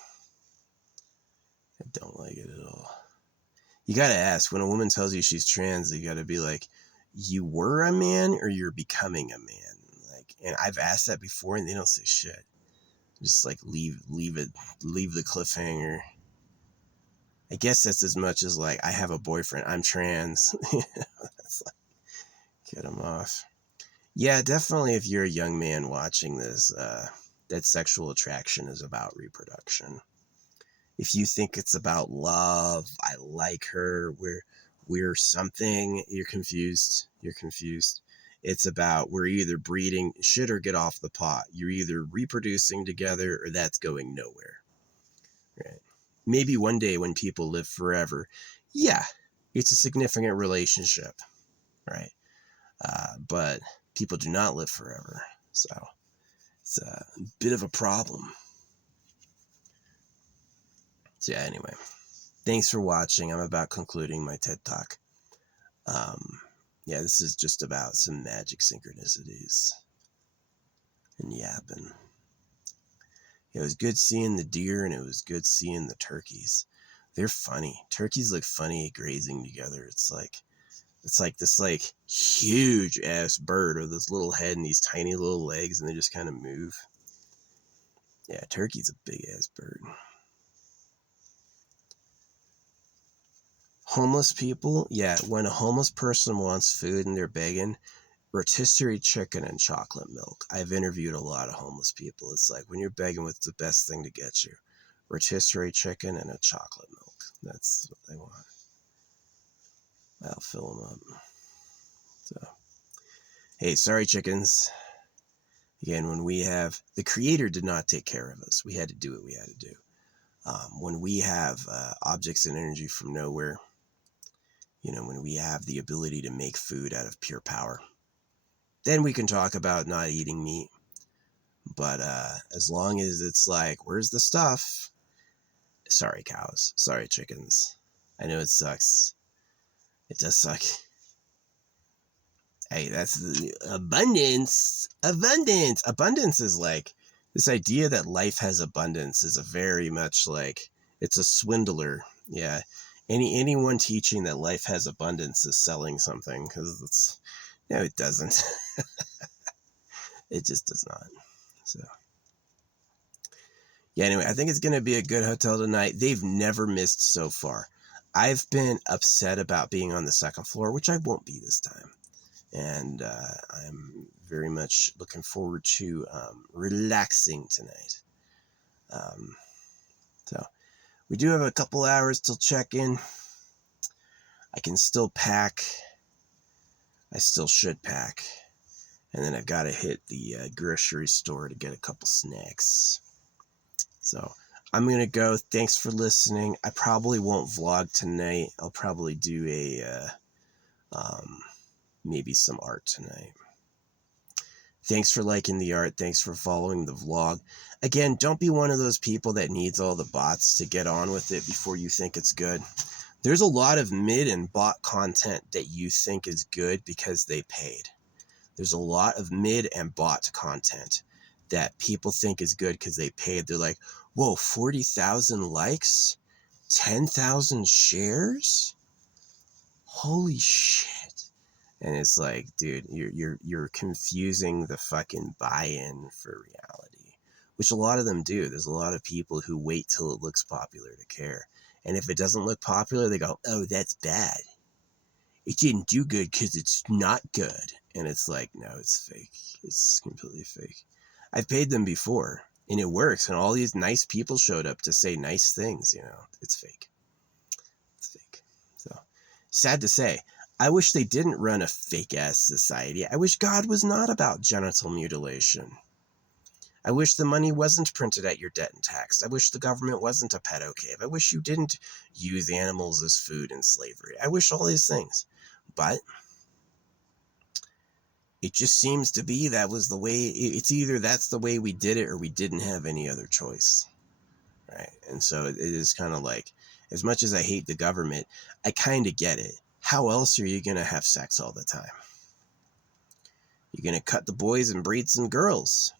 I don't like it at all. You gotta ask, when a woman tells you she's trans, you gotta be like, you were a man or you're becoming a man. Like, and I've asked that before and they don't say shit. Just like leave the cliffhanger. I guess that's as much as like, I have a boyfriend, I'm trans. That's like, get them off. Yeah, definitely if you're a young man watching this, that sexual attraction is about reproduction. If you think it's about love, I like her, we're something, you're confused. It's about, we're either breeding shit or get off the pot. You're either reproducing together or that's going nowhere. Right? Maybe one day when people live forever, yeah, it's a significant relationship, right? But people do not live forever, so it's a bit of a problem. So yeah, anyway, thanks for watching. I'm about concluding my TED Talk. Yeah, this is just about some magic synchronicities and yapping. It was good seeing the deer and it was good seeing the turkeys. They're funny. Turkeys look funny grazing together. It's like this like huge ass bird with this little head and these tiny little legs and they just kind of move. Yeah, turkey's a big ass bird. Homeless people, yeah, when a homeless person wants food and they're begging, rotisserie chicken and chocolate milk. I've interviewed a lot of homeless people. It's like, when you're begging, what's the best thing to get you? Rotisserie chicken and a chocolate milk. That's what they want. I'll fill them up. So, hey, sorry chickens. Again, when we have, the creator did not take care of us. We had to do what we had to do. When we have objects and energy from nowhere, you know, when we have the ability to make food out of pure power, then we can talk about not eating meat. But as long as it's like, where's the stuff? Sorry, cows. Sorry, chickens. I know it sucks. It does suck. Hey, that's the abundance. Abundance. Abundance is like, this idea that life has abundance is a very much like, it's a swindler. Yeah. Anyone teaching that life has abundance is selling something, because it's, no, it doesn't. It just does not. So, yeah, anyway, I think it's going to be a good hotel tonight. They've never missed so far. I've been upset about being on the second floor, which I won't be this time. And I'm very much looking forward to relaxing tonight. So we do have a couple hours till check-in. I can still pack. I still should pack. And then I've got to hit the grocery store to get a couple snacks. So I'm going to go. Thanks for listening. I probably won't vlog tonight. I'll probably do a maybe some art tonight. Thanks for liking the art. Thanks for following the vlog. Again, don't be one of those people that needs all the bots to get on with it before you think it's good. There's a lot of mid and bot content that you think is good because they paid. There's a lot of mid and bot content that people think is good because they paid. They're like, whoa, 40,000 likes? 10,000 shares? Holy shit. And it's like, dude, you're confusing the fucking buy-in for reality, which a lot of them do. There's a lot of people who wait till it looks popular to care. And if it doesn't look popular, they go, oh, that's bad. It didn't do good because it's not good. And it's like, no, it's fake. It's completely fake. I've paid them before, and it works. And all these nice people showed up to say nice things, you know. It's fake. It's fake. So, sad to say. I wish they didn't run a fake-ass society. I wish God was not about genital mutilation. I wish the money wasn't printed at your debt and taxed. I wish the government wasn't a pedo cave. I wish you didn't use animals as food in slavery. I wish all these things. But it just seems to be that was the way. It's either that's the way we did it or we didn't have any other choice. Right? And so it is kind of like, as much as I hate the government, I kind of get it. How else are you going to have sex all the time? You're going to cut the boys and breed some girls.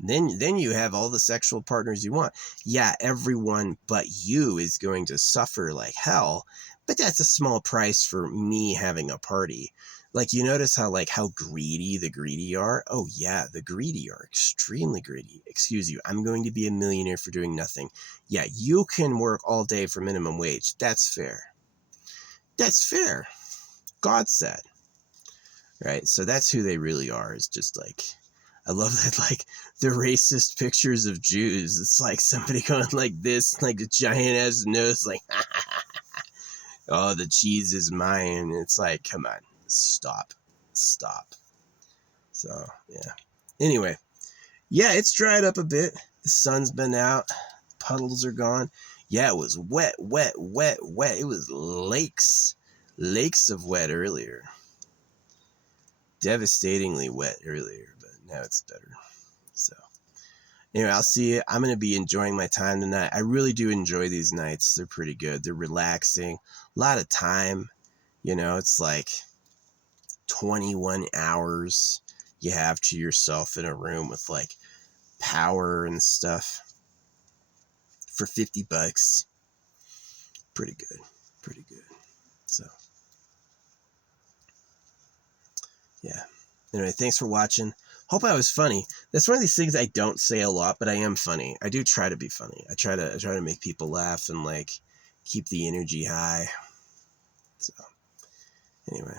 Then you have all the sexual partners you want. Yeah, everyone but you is going to suffer like hell, but that's a small price for me having a party. Like, you notice how greedy the greedy are? Oh yeah, the greedy are extremely greedy. Excuse you, I'm going to be a millionaire for doing nothing. Yeah, you can work all day for minimum wage. That's fair. That's fair. God said. Right? So that's who they really are, is just like, I love that, like, the racist pictures of Jews. It's like somebody going like this, like a giant ass nose, like, oh, the cheese is mine. It's like, come on, stop. So, yeah. Anyway, yeah, it's dried up a bit. The sun's been out. Puddles are gone. Yeah, it was wet. It was lakes of wet earlier. Devastatingly wet earlier, but now it's better. So, anyway, I'll see you. I'm going to be enjoying my time tonight. I really do enjoy these nights. They're pretty good. They're relaxing. A lot of time. It's like 21 hours you have to yourself in a room with like power and stuff for $50. Pretty good. So, yeah. Anyway, thanks for watching. Hope I was funny. That's one of these things I don't say a lot, but I am funny. I do try to be funny. I try to make people laugh and like keep the energy high. So, anyway.